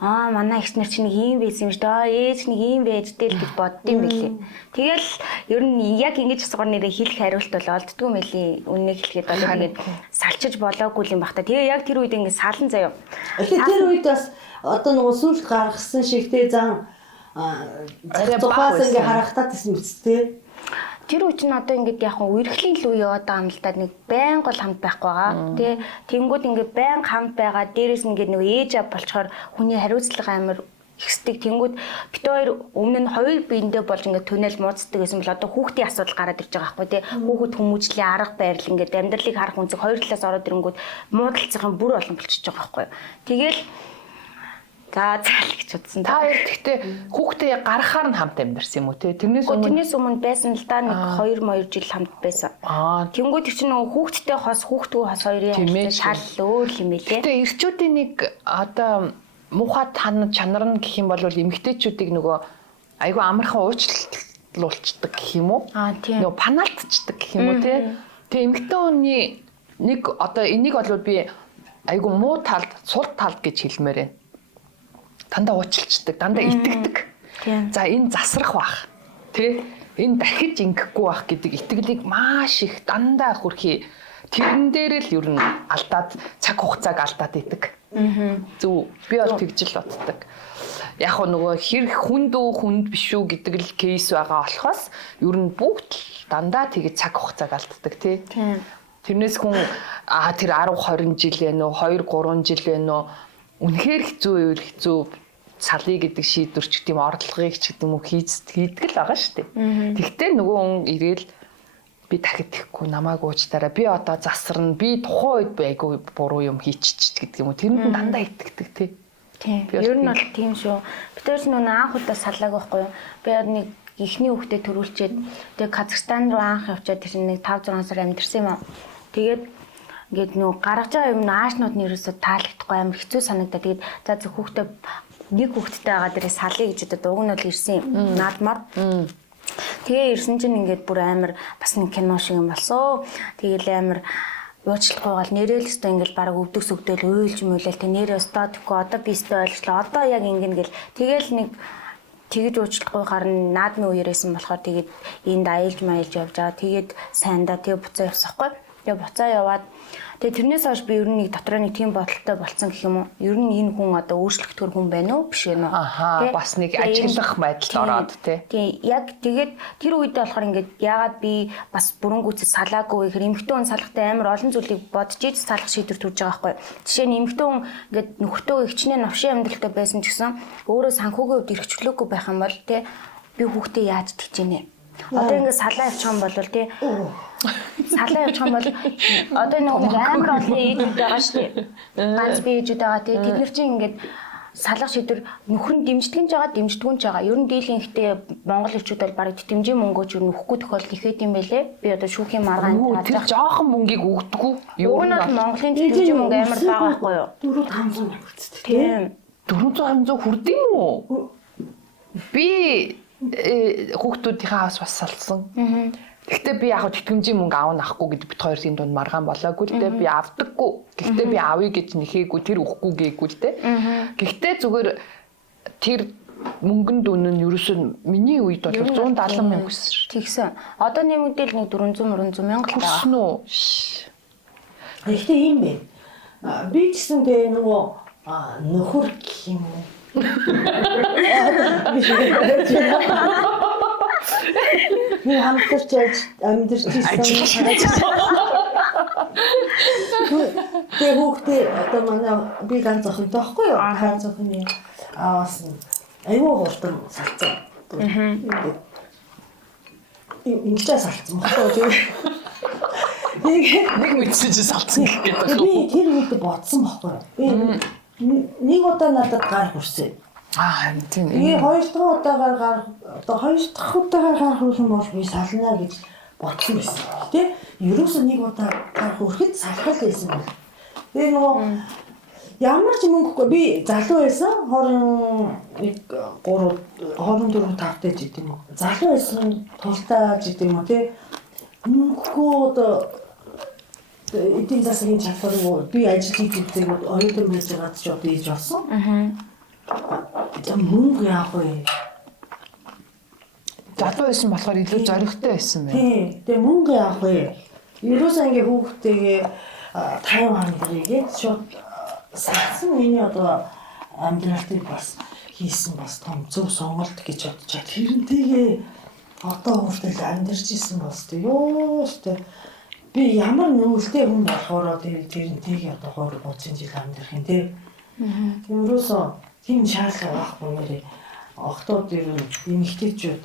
манай ихнэр чинь нэг ийм байсан юм шүү дээ. Ээж нэг ийм байж дээл гэж боддсон байлээ. Тэгэл ер нь яг ингэж асуугаар нэрээ хэлэх хариулт бол олддгүй юм байлээ. Үннийг хэлэхэд бол тэгээд салчиж болоогүй юм бах та. Тэгээ яг тэр үед ингэ салан заяа. Тэр үед бас одоо нөгөө сүлд гаргасан шигтэй зан тухаас ингэ харахтаа гэсэн мэт тий. Тэр үе чинь одоо ингээд яг үерхлийн л үе яваад байгаа юм л да нэг байнга бол хамт байхгүй байгаа тий тэнгүүд ингээд байнга хамт байгаа дээрээс ингээд нэг ээж ав болчоор хүний хариуцлага амар ихсдэг тэнгүүд бит хоёр өмнө нь хоёр биендээ болж ингээд түнэл мууддаг гэсэн бол одоо хүүхдийн асуудал гараад ирж байгаа байхгүй тий хүүхэд хүмүүжлийн арга барил ингээд амьдралыг харах үнцэг хоёр талаас ороод ирэнгүүт муудалцахын бүр олон болчихж байгаа байхгүй тэгэл за гэж утсан. Та хоёр гэхдээ хүүхдээ гарахаар нь хамт амьдарсан юм уу те? Тэрнээс өмнө байсан л да нэг 2 жил хамт байсан. Тэнгүүд чинь нөгөө хүүхдтэй хос хүүхдгүй хос хоёрын шал өөр юм билээ. Гэтэ эрчүүдийн нэг одоо муухай чанар нь гэх юм бол эмэгтэйчүүдийг нөгөө айгүй амархан уучлуулцдаг гэх юм уу? Нөгөө панаалтчдаг гэх юм уу те? Тэгээ эмэгтэй хүний нэг одоо энийг бол би айгүй муу талд, сул талд гэж хэлмээр байна. Дандаа уучлцдаг, дандаа итгэдэг. За энэ засрах бах. Тэ? Энэ дахиж ингэхгүй бах гэдэг итгэлийг маш их дандаа хүрхий. Тэрэн дээр л ер нь алдаад цаг хугацааг алдаад идэг. Зөв. Би бол тэгж л боддог. Яг нөгөө хэр хүнд биш үү гэдэг л кейс байгаа болохоос ер нь бүгд дандаа тэгж цаг хугацааг алддаг тий. Тэрнээс хүн тэр 10-20 жил вэ нөө 2-3 жил вэ нөө үнэхээр хэцүү салъя гэдэг шийдвэр ч гэдэм орлогыг ч гэдэм үү хийдэг л байгаа шүү дээ. Тэгтээ нөгөө хүн ирээл би дахид ихгүй намайг уучтаараа би одоо засарна би тухайн үед айгүй буруу юм хийчих гэдэг юм уу тэрэнд дандаа итгэдэг тий. Тийм. Ер нь бол тийм шүү. Би тэр нь анх удаа салааг байхгүй юу. Би нэг ихний хүүхдэд төрүүлчихэд тэгээ Казахстан руу анх явчаад тэр нэг 5-6 сар амьдэрсэн юм аа. Тэгээд ингээд нөгөө гаргаж байгаа юм аашнууд нь ерөөсө таалагдахгүй амар хэцүү санагдаад тэгээд за хүүхдээ нэг хүүхэдтэй байгаа дээрээ салъя гэж одоо уг нь бол ирсэн юм наадмаар. Тэгээ ирсэн чинь ингээд бүр амар бас нэг кино шиг юм болсон. Тэгээл амар уучлахгүй гал нэрэл өстой ингээд баг өвдөг сүгдэл уйлж мөйлэл тэг нэрээ өстой тэгэхгүй одоо би өстой ойлголоо одоо яг ингэн гэл тэгээл нэг тэгэж уучлахгүй гарна наадмын үеэрсэн болохоор тэгээд энд аялж маялж явж байгаа тэгээд сайндаа тэгээ буцаа явсахгүй. Тэгээ буцаа яваад тэгээ тэрнээс хойш би ер нь нэг дотроо нэг тийм бодолтой болцсон гэх юм уу. Ер нь энэ хүн одоо өөрчлөгдөхөр хүн байна уу биш вэ нөө. Бас нэг ажиглах байдалд ороод тий. Тий яг тэгээд тэр үедээ болохоор ингээд яагаад би бас бүрэн гүйцэд салаагүй гэхээр эмэгтэй хүн салахтай амар олон зүйлийг бодож иж салах шийдвэр төрж байгаа байхгүй. Жишээ нь эмэгтэй хүн ингээд нөхөртөө ихчнээ навшин амьдралтай байсан ч гэсэн өөрөө санхүүгийн хувьд эрхчлөөгүй байх юм бол тий би хүүхдээ яаж тэгж ийнэ. Одоо ингээд салаа явчих юм бол тий. Салаа явчих юм бол одоо нэг амар олон ээжүүд байгаа шүү дээ. Ганц би ээжүүд байгаа тий. Тэд нар чинь ингээд салах шийдвэр нөхөр нь дэмждэг нь байгаа. Ер нь дийлэн ихтэй Монгол эхчүүд бол барыг тэмжээ мөнгөж юу нөхгүй тохиолдол ихэд юм байлээ. Би одоо шүүхийн маргаанд тэр жоохон мөнгийг өгдөггүй. Юу нь Монголын тэмжээ мөнгө амар бага байхгүй юу? 400-500 хүрцтэй. Тийм. 400-500 хүрдэм үү? Би хүүхдүүдийнхээ аваас бас салсан. Гэхдээ би яг тэтгэмжийн мөнгө аавна ахгүй гэдэг бит хоёрын дунд маргаан болоогүй л дээ. Би авдаггүй. Гэхдээ би авъя гэж нэхээгүй тэр өгөхгүй гээгүй л дээ. Гэхдээ зүгээр тэр мөнгөнд үнэ нь ерөөсөө миний үед бол 170 мянга гэсэн шүү. Тэгсэн. Одоо нэмэгдээл нэг 400 мянга л байгаа. Хүснэ үү? Гэхдээ юм бэ. Би гэсэн тэгээ нөгөө нөхөр гэх юм уу? Би хамтарч амьдарч ирсэн. Тэгээ хүүхдээ одоо манай би ганц охинтой байхгүй юу? Ганц охины аавс нь аюу хурдан салцсан. Ингэж салцсан багтаа тэгээ Нэг мэдсэн чи салцсан гэх гэдэг. би тэр үед бодсон байхгүй юу? Би нэг удаа надад гар хүрсэн. Тийм. Би хоёр дахь удаагаар гарах юм бол би сална гэж бодсон байсан. Тэ ерөөсөө нэг удаа гар хүрэхэд салхал байсан бол. Тэгээ нөгөө ямар ч мөнгөгүй би залуу байсан 24 5 дэж идэв юм уу. Залуу байсан тултааж идэв юм уу тэ. Мөнгөгүй одоо эдийн засгийн чадваргүй би ажил хийдэг оюутан байж байгаад ч одоо ийж болсон. Мөнгө яах вэ? Залуу байсан болохоор илүү зоригтой байсан байна. Тийм. Тэгээ мөнгө яах вэ? Ерөөсөө ингээ хүүхдтэйгээ Тайван гэрээгээ шууд салсан миний одоо амьдралтыг бас хийсэн бас том зөв сонголт гэж бодож байна. Тэрнтэйгээ одоо хүртэл амьдарч исэн бас ёо өстэй. Би ямар нөлөөтэй хүн болохоор тэрнтэйгээ одоо 20-30 жил амьдрах юм те. Ерөөсөө тийм шаардлага байхгүй нэрээ охтууд эмэгтэйчүүд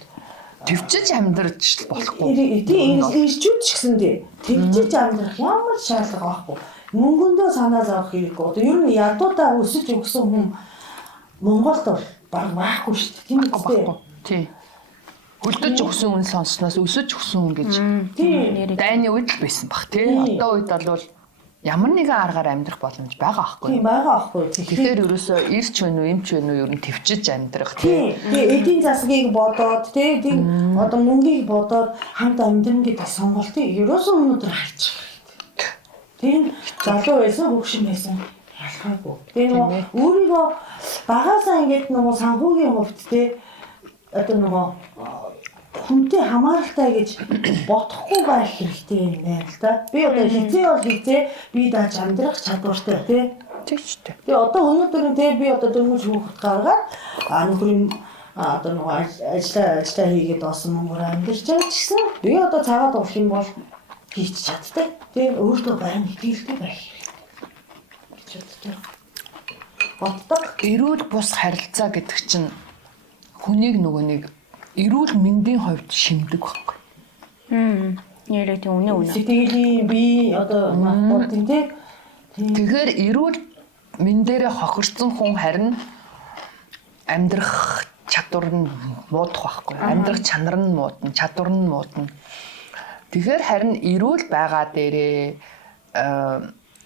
Төвчж амьдарч болохгүй. тийм ирчүүд ч гэсэндээ тэгжиж амьдрах ямар шаардлага байхгүй. Мөнгөндөө санаа зовох хэрэггүй. Одоо ер нь ядуудаа өсөж өгсөн хүн Монголд бол баг байхгүй шүү дээ. Тийм үстэй. Тийм. Хөлдөж өгсөн хүн сонссноос өсөж өгсөн хүн гэж дайны үед л байсан бах тий. Одоо үед бол ямар нэгэн аргаар амьдрах боломж байгаа байхгүй. Тийм байгаа байхгүй. Тэгэхээр ерөөсөө ирч вэ үү, эмч вэ үү ер нь төвчж амьдрах тий. Тэгээ эдийн засгийг бодоод тий тийм одоо мөнгийг бодоод хамт амьдрын гэдэг сонголтыг ерөөсөө өнөөдөр хайчих хэрэгтэй. Тийм залуу байсан хөгшин байсан ялгаагүй. Тэгээ өөрийгөө багаасаа ингэж нөгөө санхүүгийн хувьд тий одоо нөгөө хүнтэй хамааралтай гэж бодохгүй байх хэрэгтэй юм байна л да. Би одоо хизээ би дааж амьдрах чадвартай тий. Тэгчтэй. Тэгээ одоо өнөөдөр тий би одоо дөрмөж хүүхэд гаргаад нөхрийн одоо нөгөө ажиллаа хийгээд олсон мөнгөөр амьдарч байгаа ч гэсэн би одоо цагаад уух юм бол хийч чаддаг. Тэгээ өөртөө байн итгэлтэй байх хэрэгтэй. Боддог. Эрүүл бус харилцаа гэдэг чинь хүнийг нөгөө нэг эрүүл мэндийн хувьд шимдэг байхгүй. Нэрээ тийм үнэ. Сэтгэлийн би одоо бодсон тий. Тэгэхээр эрүүл мэндээрээ хохирсон хүн харин амьдрах чадвар нь муудах байхгүй. Амьдрах чанар нь муудна, чадвар нь муудна. Тэгэхээр харин эрүүл байгаа дээрээ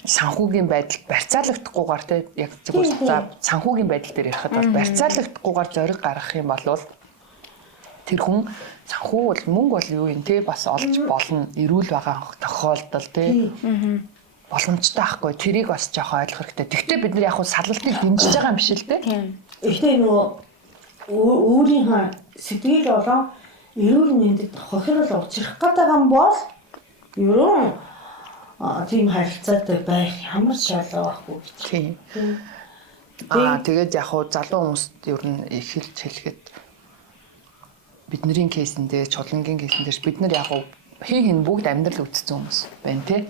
санхүүгийн байдал барьцаалагдахгүйгээр тий яг зөвхөн санхүүгийн байдал дээр ярихад бол барьцаалагдахгүйгээр зориг гаргах юм бол тэр хүн санхүү бол мөнгө бол юу юм те бас олж болно эрүүл байгаа тохиолдол те боломжтой байхгүй тэрийг бас жоохон ойлгох хэрэгтэй. Тэгвэл бид нар яг хуу салалтыг дэмжиж байгаа юм биш л те. Эхлээ нөгөө өөрийнхөө сэтгэл болон эрүүл мэндэд хохирол учрах гэдэг юм бол ерөн тийм харилцаатай байх ямар шаардлага байхгүй гэж. Тийм. Тэгээд яг хуу залуу хүмүүст ер нь их хэлж хэлэхэд бидний кейсэндээ чулангийн кейсэндээ бид нар яг хин бүгд амьдрал үүссэн хүмүүс байна тий.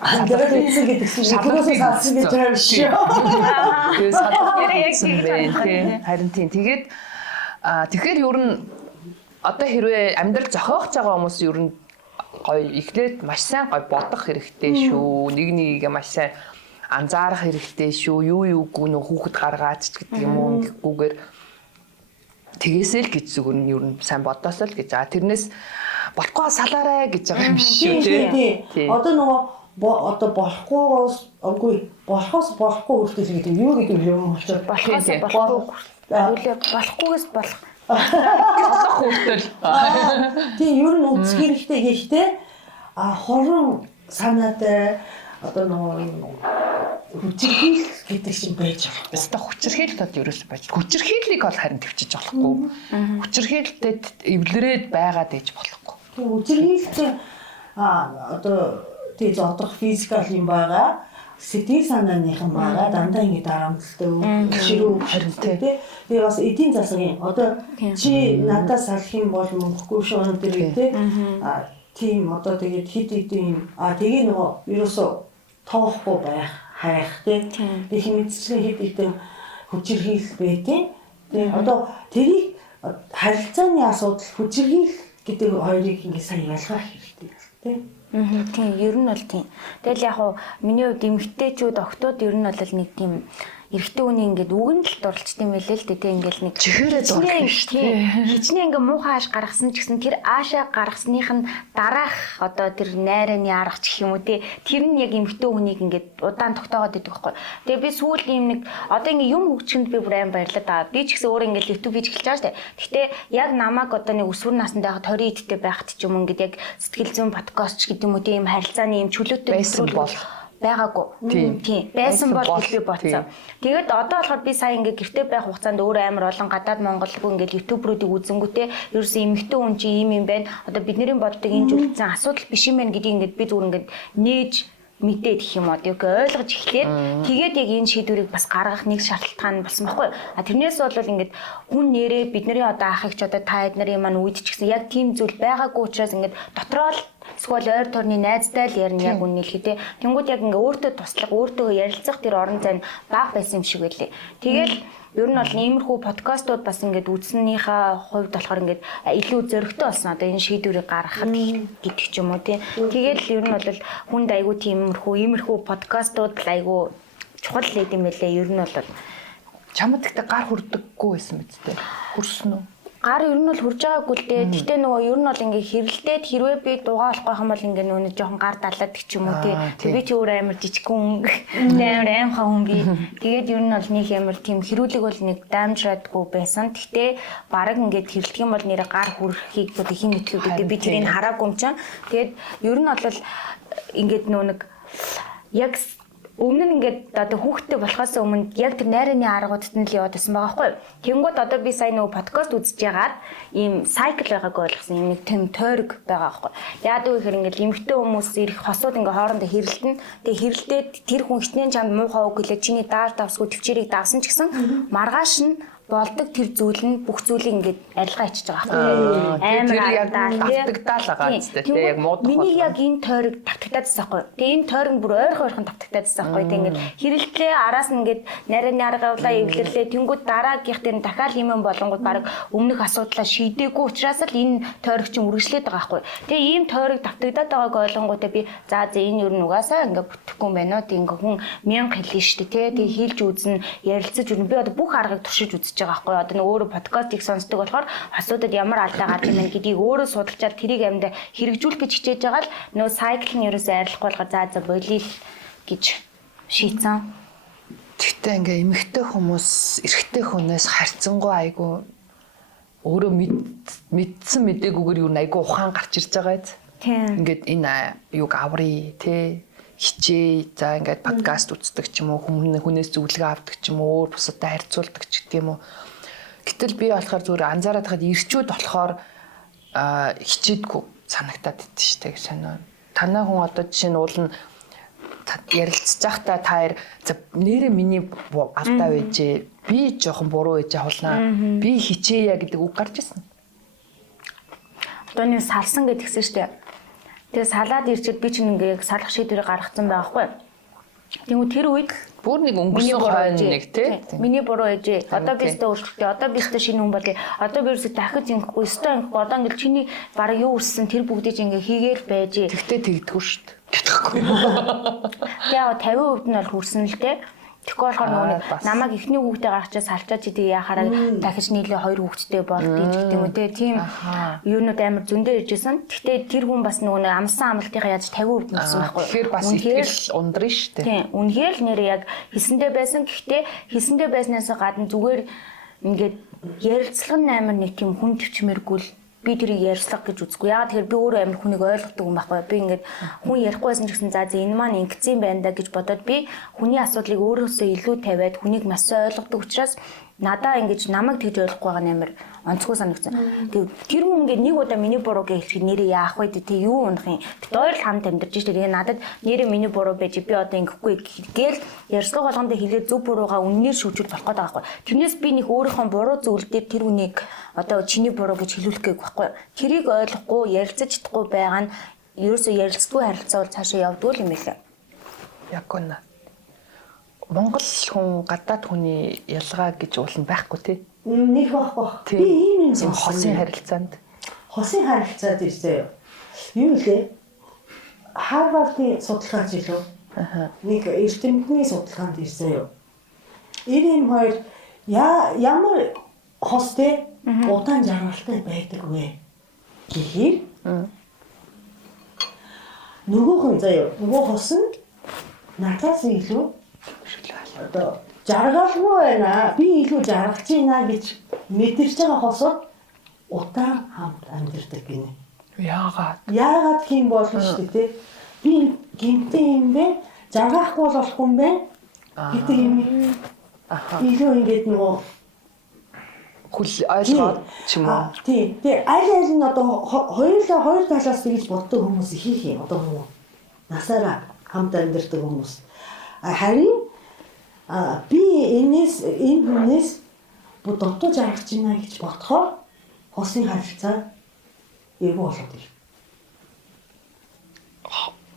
Амьдрал үүссэн гэдэг чинь шалгуулсан салсан гэж байгаа шүү. Тэгээд салгал яг тийм байна тий. Харин тийм. Тэгээд тэгэхээр ер нь одоо хэрвээ амьдрал зохиох байгаа хүмүүс ер нь гоё эхлээд маш сайн гоё бодох хэрэгтэй шүү. Нэг нэгээ маш сайн анзаарах хэрэгтэй шүү. Юу юугүй нөх хүүхэд гаргаач ч гэдэг юм уу ингэхгүйгээр тэгээсэй л гэж зүгээр нь ер нь сайн бодосоо л гэж. Тэрнээс болохгүй салаарай гэж байгаа юм биш үү тий. Одоо нөгөө одоо болохгүйгоос болохоос болохгүй хүртэл гэдэг юу гэдэг юм болчиход болохоос болохгүйгээс болох хүртэл. Тийм ер нь үзэх хэрэгтэй гэхдээ хорон санаатай одоо нөгөө хүчирхийл гэдэг шиг байж байгаа. Өстө хүчирхийлт бол ерөөсөй байж. Хүчирхийллийг бол харин төвчиж болохгүй. Хүчирхийлтэд эвлэрээд байгаад ээж болохгүй. Тийм хүчирхийлт одоо тий зодрох физикал юм байгаа. Сэтгэл санааныхан байгаа. Дандаа ингэ дарамттай ширүү харин тий. Тэгээ бас эдийн засгийн одоо чи надаас салах юм бол мөнгөгүй шүү энэ тий. Тийм одоо тэгээд хит хэдийн тэгээ нөгөө ерөөсөө тоохгүй байх хайх тий. Тэгээ хэмжлэн хит хэдийн хүчирхийл байдیں۔ Тэгээ одоо тэрийг харилцааны асуудал хүчирхийл гэдэг хоёрыг ингэ сайн ялгах хэрэгтэй тий. Тийм ер нь бол тийм. Тэгэл яг хуу миний хувьд эмэгтэйчүүд октод ер нь бол нэг тийм эрэгтэй хүний ингээд үгэнд л дурлцт юм байлээ л дээ ингээл нэг чихээрээ дурлаа шүү дээ. Хичнээн ингээ муухай ааш гаргасан ч гэсэн тэр аашаа гаргасныг нь дараах одоо тэр найраны арга ч гэх юм уу тий тэр нь яг эмэгтэй хүнийг ингээд удаан тогтоогоод идэг байхгүй. Тэгээ би сүүл ийм нэг одоо ингээ юм хөгжинд би бүр аим баярлаад байгаа. Би ч гэсэн өөрөө ингээ YouTube хийж эхэлж байгаа шүү дээ. Гэхдээ яг намайг одоо нэг өсвөр наснд байгаа 20 эдтэй байхад ч юм ингээд яг сэтгэл зүйн подкаст ч гэдэг юм уу тий ийм харилцааны ийм чөлөөтэй бол байгаагүй. Тийм. Байсан бол би бодсон. Тэгээд одоо болохоор би сая ингээ гэртээ байх хугацаанд өөр амар олон гадаад монголгүй ингээ ютуберуудыг үзэнгүүтээ ерөөсөн эмэгтэй хүн чи ийм юм байна. Одоо бидний боддог энэ зүйлсэн асуудал биш юм байна гэдгийг ингээ би зүгээр ингээ нээж мэдээд их юм аа тийм ойлгож эхлээд тэгээд яг энэ шийдвэрийг бас гаргах нэг шалтгаан болсон байхгүй. Тэрнээс бол ингээд хүн нэрээ бидний одоо ахыгч одоо та эднэрийн маань үйд ч гэсэн яг тийм зүйл байгаагүй учраас ингээд дотроо л эсвэл ойр тойрны найзтай л ярина яг үнэлэхэд те. Тэнгүүд яг ингээ өөртөө туслах, өөртөө ярилцах тэр орон зай нь бага байсан юм шиг байлээ. Тэгэл ер нь бол иймэрхүү подкастууд бас ингээд үзснийхаа хувьд болохоор ингээд илүү зөрөгтэй болсон. Одоо энэ шийдвэрийг гаргахад гэдэг ч юм уу те. Тэгэл ер нь бол хүнд айгүй тиймэрхүү подкастууд айгүй чухал л юм байлээ. Ер нь бол чамд ихтэй гар хүрдэггүй байсан мэт те. Хүрсэн үү? Гар ер нь бол хурж байгаагүй л дээ. Гэтэ нөгөө ер нь бол ингээ хэрэлдээд хэрвээ би дугаа болохгүй юм бол ингээ нөгөө жоохон гар далаад гэх юм уу тий. Би ч өөр амар жижигхэн амар аимхаа хүн би. Тэгээд ер нь бол нэг амар тийм хэрүүлэг бол нэг дамжраадгүй байсан. Гэтэ бараг ингээ хэрэлдэх юм бол нэрэ гар хүрхийг одоо хин мэтгэв гэдэг би тэрийг хараагүй юм чам. Тэгээд ер нь бол ингээд нөгөө нэг яг өмнө нь ингээд одоо хүүхдтэй болохоос өмнө яг тэр найраны аргуудад нь л яваад байсан байгаа байхгүй. Тэнгүүд одоо би сая нөгөө подкаст үзэж яагаад ийм сайкл байгааг ойлгосон. Ийм нэг тэм тойрог байгаа байхгүй. Яад үг ихэр ингээд эмэгтэй хүмүүс ирэх хосууд ингээд хоорондоо хэрэлдэн. Тэгээ хэрэлдээд тэр хүн хитнэн чамд муухай үг гэлээ чиний даар давсгүй төвчээрийг давсан ч гэсэн маргааш нь болдог тэр зүйл нь бүх зүйлийг ингээд арилгаа ичиж байгаа байхгүй. Тэр яг давтагдаал байгаа зү тэ яг муудах. Миний яг энэ тойрог давтагдаадсан байхгүй. Тэгээ энэ тойрог бүр ойрхон давтагдаадсан байхгүй. Тэгээ ингээд хэрэлтлээ араас нь ингээд нарийн арга явлаа эвлэрлээ. Тэнгүүд дараагийнх дээр нь дахиад юм болонгууд баг өмнөх асуудлаа шийдээгүй учраас л энэ тойрог чинь үргэлжлээд байгаа байхгүй. Тэгээ ийм тойрог давтагдаад байгааг ойлгонгуудаа би за энэ юу нугасаа ингээд бүтэхгүй юм байна. Тэг ингээд хүн 1000 хэлнэ шүү дээ тэ. Тэгээ хийлж үзнэ, ярилцаж үзнэ. Би одоо бүх аргыг туршиж үзэж байгаа байхгүй. Одоо нэг өөрөө подкастыг сонсдог болохоор асуудад ямар алдаа гардаг юм бэ гэдгийг өөрөө судалчаад тэрийг амьдаа хэрэгжүүлэх гэж хичээж байгаа л нөө сайкл нь ерөөсөө арилахгүй болохоор за болийл гэж шийдсэн. Тэгтээ ингээ эмэгтэй хүмүүс эрэгтэй хүнээс харьцангуй айгу өөрөө мэдсэн мэдээгүйгээр юу айгу ухаан гарч ирж байгаа биз. Тийм. Ингээд энэ юг аврий тэ хичээ за ингээд подкаст үздэг ч юм уу хүнээс зөвлөгөө авдаг ч юм уу өөр бусадтай харьцуулдаг ч гэдэг юм уу. Гэтэл би болохоор зүгээр анзаараад хаад ирчүүд болохоор хичээдгүй санагтаад идэв шүү дээ сонио. Танай хүн одоо жишээ нь уул нь ярилцж байхдаа та хоёр за нэрээ миний алдаа байжээ би жоохон буруу байж хавлнаа би хичээя гэдэг үг гарч ирсэн. Одоо нэг салсан гэдгсэн шүү дээ. Тэгээ салаад ирчээд би чинь ингээ салах шийдвэрийг гаргацсан байгаа хгүй. Тэгвэл тэр үед Бүр нэг өнгөрсөн хойно нэг тий. Миний буруу ээжээ. Одоо би өстө өөрчлөлтөө. Одоо би өстө шинэ хүн болъё. Одоо би өстө дахиж ингэхгүй, өстө ингэхгүй. Одоо ингээл чиний бараг юу өссөн тэр бүгдийг ингээ хийгээл байж. Тэгтээ тэгдэггүй шүү дээ. Тэгээ 50% нь бол хүрсэн л дээ. Тэгэхгүй болохоор нөгөө намайг эхний хүүхдээ гаргачаа салчаад чи тэгээ яхаараа дахиж нийлээ 2 хүүхэдтэй болдгийг гэдэг юм те. Тийм юунууд амар зөндөө иржсэн. Гэхдээ тэр хүн бас нөгөө амсан амлалтынхаа яаж 50% нь болсон байхгүй. Тэгэхээр бас итгэл ундрын шүү дээ. Тийм. Үнэхээр л нэр яг хэлсэндээ байсан. Гэхдээ хэлсэндээ байснаас гадна зүгээр ингээд ярилцлага амар нэг тийм хүн төвчмээргүй л би тэрийг ярьслах гэж үзгүй. Яагаад тэгэхээр би өөрөө амар хүнийг ойлгодог юм байхгүй. Би ингээд хүн ярихгүй байсан ч гэсэн за энэ маань ингэсэн байна да гэж бодоод би хүний асуудлыг өөрөөсөө илүү тавиад хүнийг маш ойлгодог учраас надаа ингэж намайг тэгж ойлгохгүй байгаа нээр онцгой санагдсан. Тэгээ тэр хүн ингээд нэг удаа миний буруу гэж хэлэхэд нэрээ яах вэ те юу унах юм. Бид хоёр л хамт амьдарч штэ. Тэгээ надад нэрээ миний буруу байж би одоо ингэхгүй гээл ярьслага болгондоо хэлээд зөв буруугаа үннээр шүүжүүл болох гэдэг байхгүй. Тэрнээс би нэг өөрийнхөө буруу зүйл дээр тэр хүнийг одоо чиний буруу гэж хэлүүлэх гээгүй байхгүй. Тэрийг ойлгохгүй ярилцаж чадахгүй байгаа нь ерөөсөө ярилцдаггүй харилцаа бол цаашаа явдгүй юм билээ. Яг үнэ. Монгол хүн гадаад хүний ялгаа гэж уулна байхгүй тий. Нэг байхгүй. Би ийм юм хосын харилцаанд. Хосын харилцаад ирсэн. Юу лээ? Харвардын судалгаач илүү. Нэг эрдэмтний судалгаанд ирсэн юу. 92 ямар хостэй удаан жаргалтай байдаг вэ гэхээр нөгөөх нь заяа нөгөө хос нь надаас илүү одоо жаргалгүй байна. Би илүү жаргалж байна гэж мэдэрч байгаа хосод удаан хамт амьдардаг гинэ. Яагаад тийм болно шүү дээ. Би гинтээ юм бэ? Жаргахгүй болохгүй юм бэ? гэдэг юм. Илүү ингэж нөгөө хөл ойлгоод ч юм уу. Тийм. Тэгээ аль нь одоо хоёр талаас тэгж боддог хүмүүс их юм. Одоо нөгөө насаараа хамт амьдардаг хүмүүс. Харин би энэ хүнээс бодтоо жаргаж байна гэж бодохоор хосын харилцаа эвгүй болоод ир.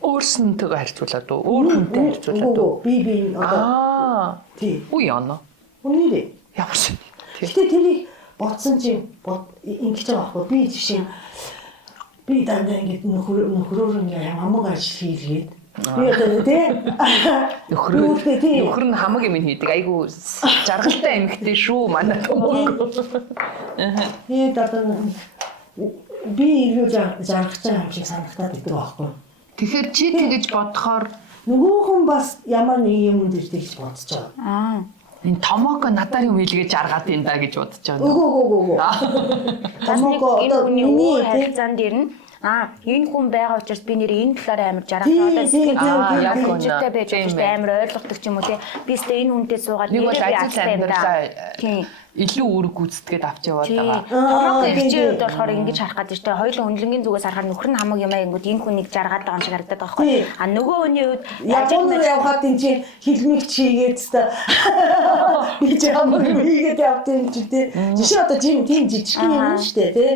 Өөрсөнтэйгээ харьцуулаад уу? Өөр хүнтэй харьцуулаад уу? Би одоо тийм. Үе яана. Үнээрээ. Ямар шин. Гэтэ тэрийг бодсон чинь ингэж байгаа байхгүй. Би жишээ би дандаа ингэж нөхрөөр ингээ хамаг ажил хийгээд би одоо тий нөхөр нь хамаг юм хийдэг. Айгу жаргалтай эмэгтэй шүү манай төмөр. Би одоо би илүү жаргаж байгаа юм шиг санагдаад идэг байхгүй. Тэгэхээр чи тэгэж бодохоор нөгөө хүн бас ямар нэг юм дээр тэгж бодож байгаа. Энэ томоко надаар юм хэлгээ жаргаад энэ да гэж бодож байгаа. Үгүй. Томоко одоо миний харилцаанд ирнэ. Энэ хүн байгаа учраас би нэр энэ талаар амар жаргал одоо яг үнэтэй байж байгаа амар ойлгодог ч юм уу те. Би өөртөө энэ хүнтэй суугаад нэрээ би ажил амьдралаа. Тийм. Илүү үүрэг гүйцэтгээд авч яваад байгаа. Томоко ирчээд болохоор ингэж харах гэдэг чинь хоёулаа хүнлэнгийн зүгээс харахаар нөхөр нь хамаг юмаа ингэүүд энэ хүнийг жаргаад байгаа юм шиг харагдаад байгаа байхгүй. Нөгөө хүний үед Японд явхад энэ чинь хилмиг чигээд та би ямар хийгээд явт юм чи те. Жишээ одоо тийм жижиг юм шүү дээ те.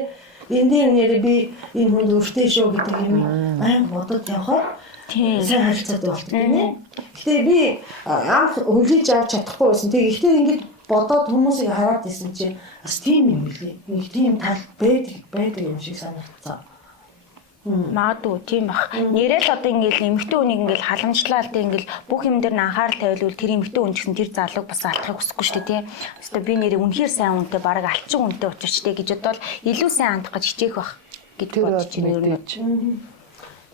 Энд нэр би энэ хүнд өртөө шүү гэдэг юм айн бодод явхаар сайн харилцаатай болдог тийм. Гэтэ би анх хөлж авч чадахгүй байсан. Тэгээ ихтэй ингэж бодоод хүмүүсийг хараад байсан чинь бас тийм юм лээ. Нэг тийм тал байдаг юм шиг санагдсан. Магадгүй тийм бах. Нэрэл одоо ингээл эмэгтэй хүнийг ингээл халамжлаад ингээл бүх юм дээр нь анхаарал тавиулвал тэр эмэгтэй хүн гэсэн тэр залууг бас алдахыг хүсэхгүй шүү дээ тийм. Өөртөө би нэрээ үнэхээр сайн хүнтэй бараг алчин хүнтэй учирчтэй гэж бодвол илүү сайн хандах гэж хичээх бах гэдэг бодож байна.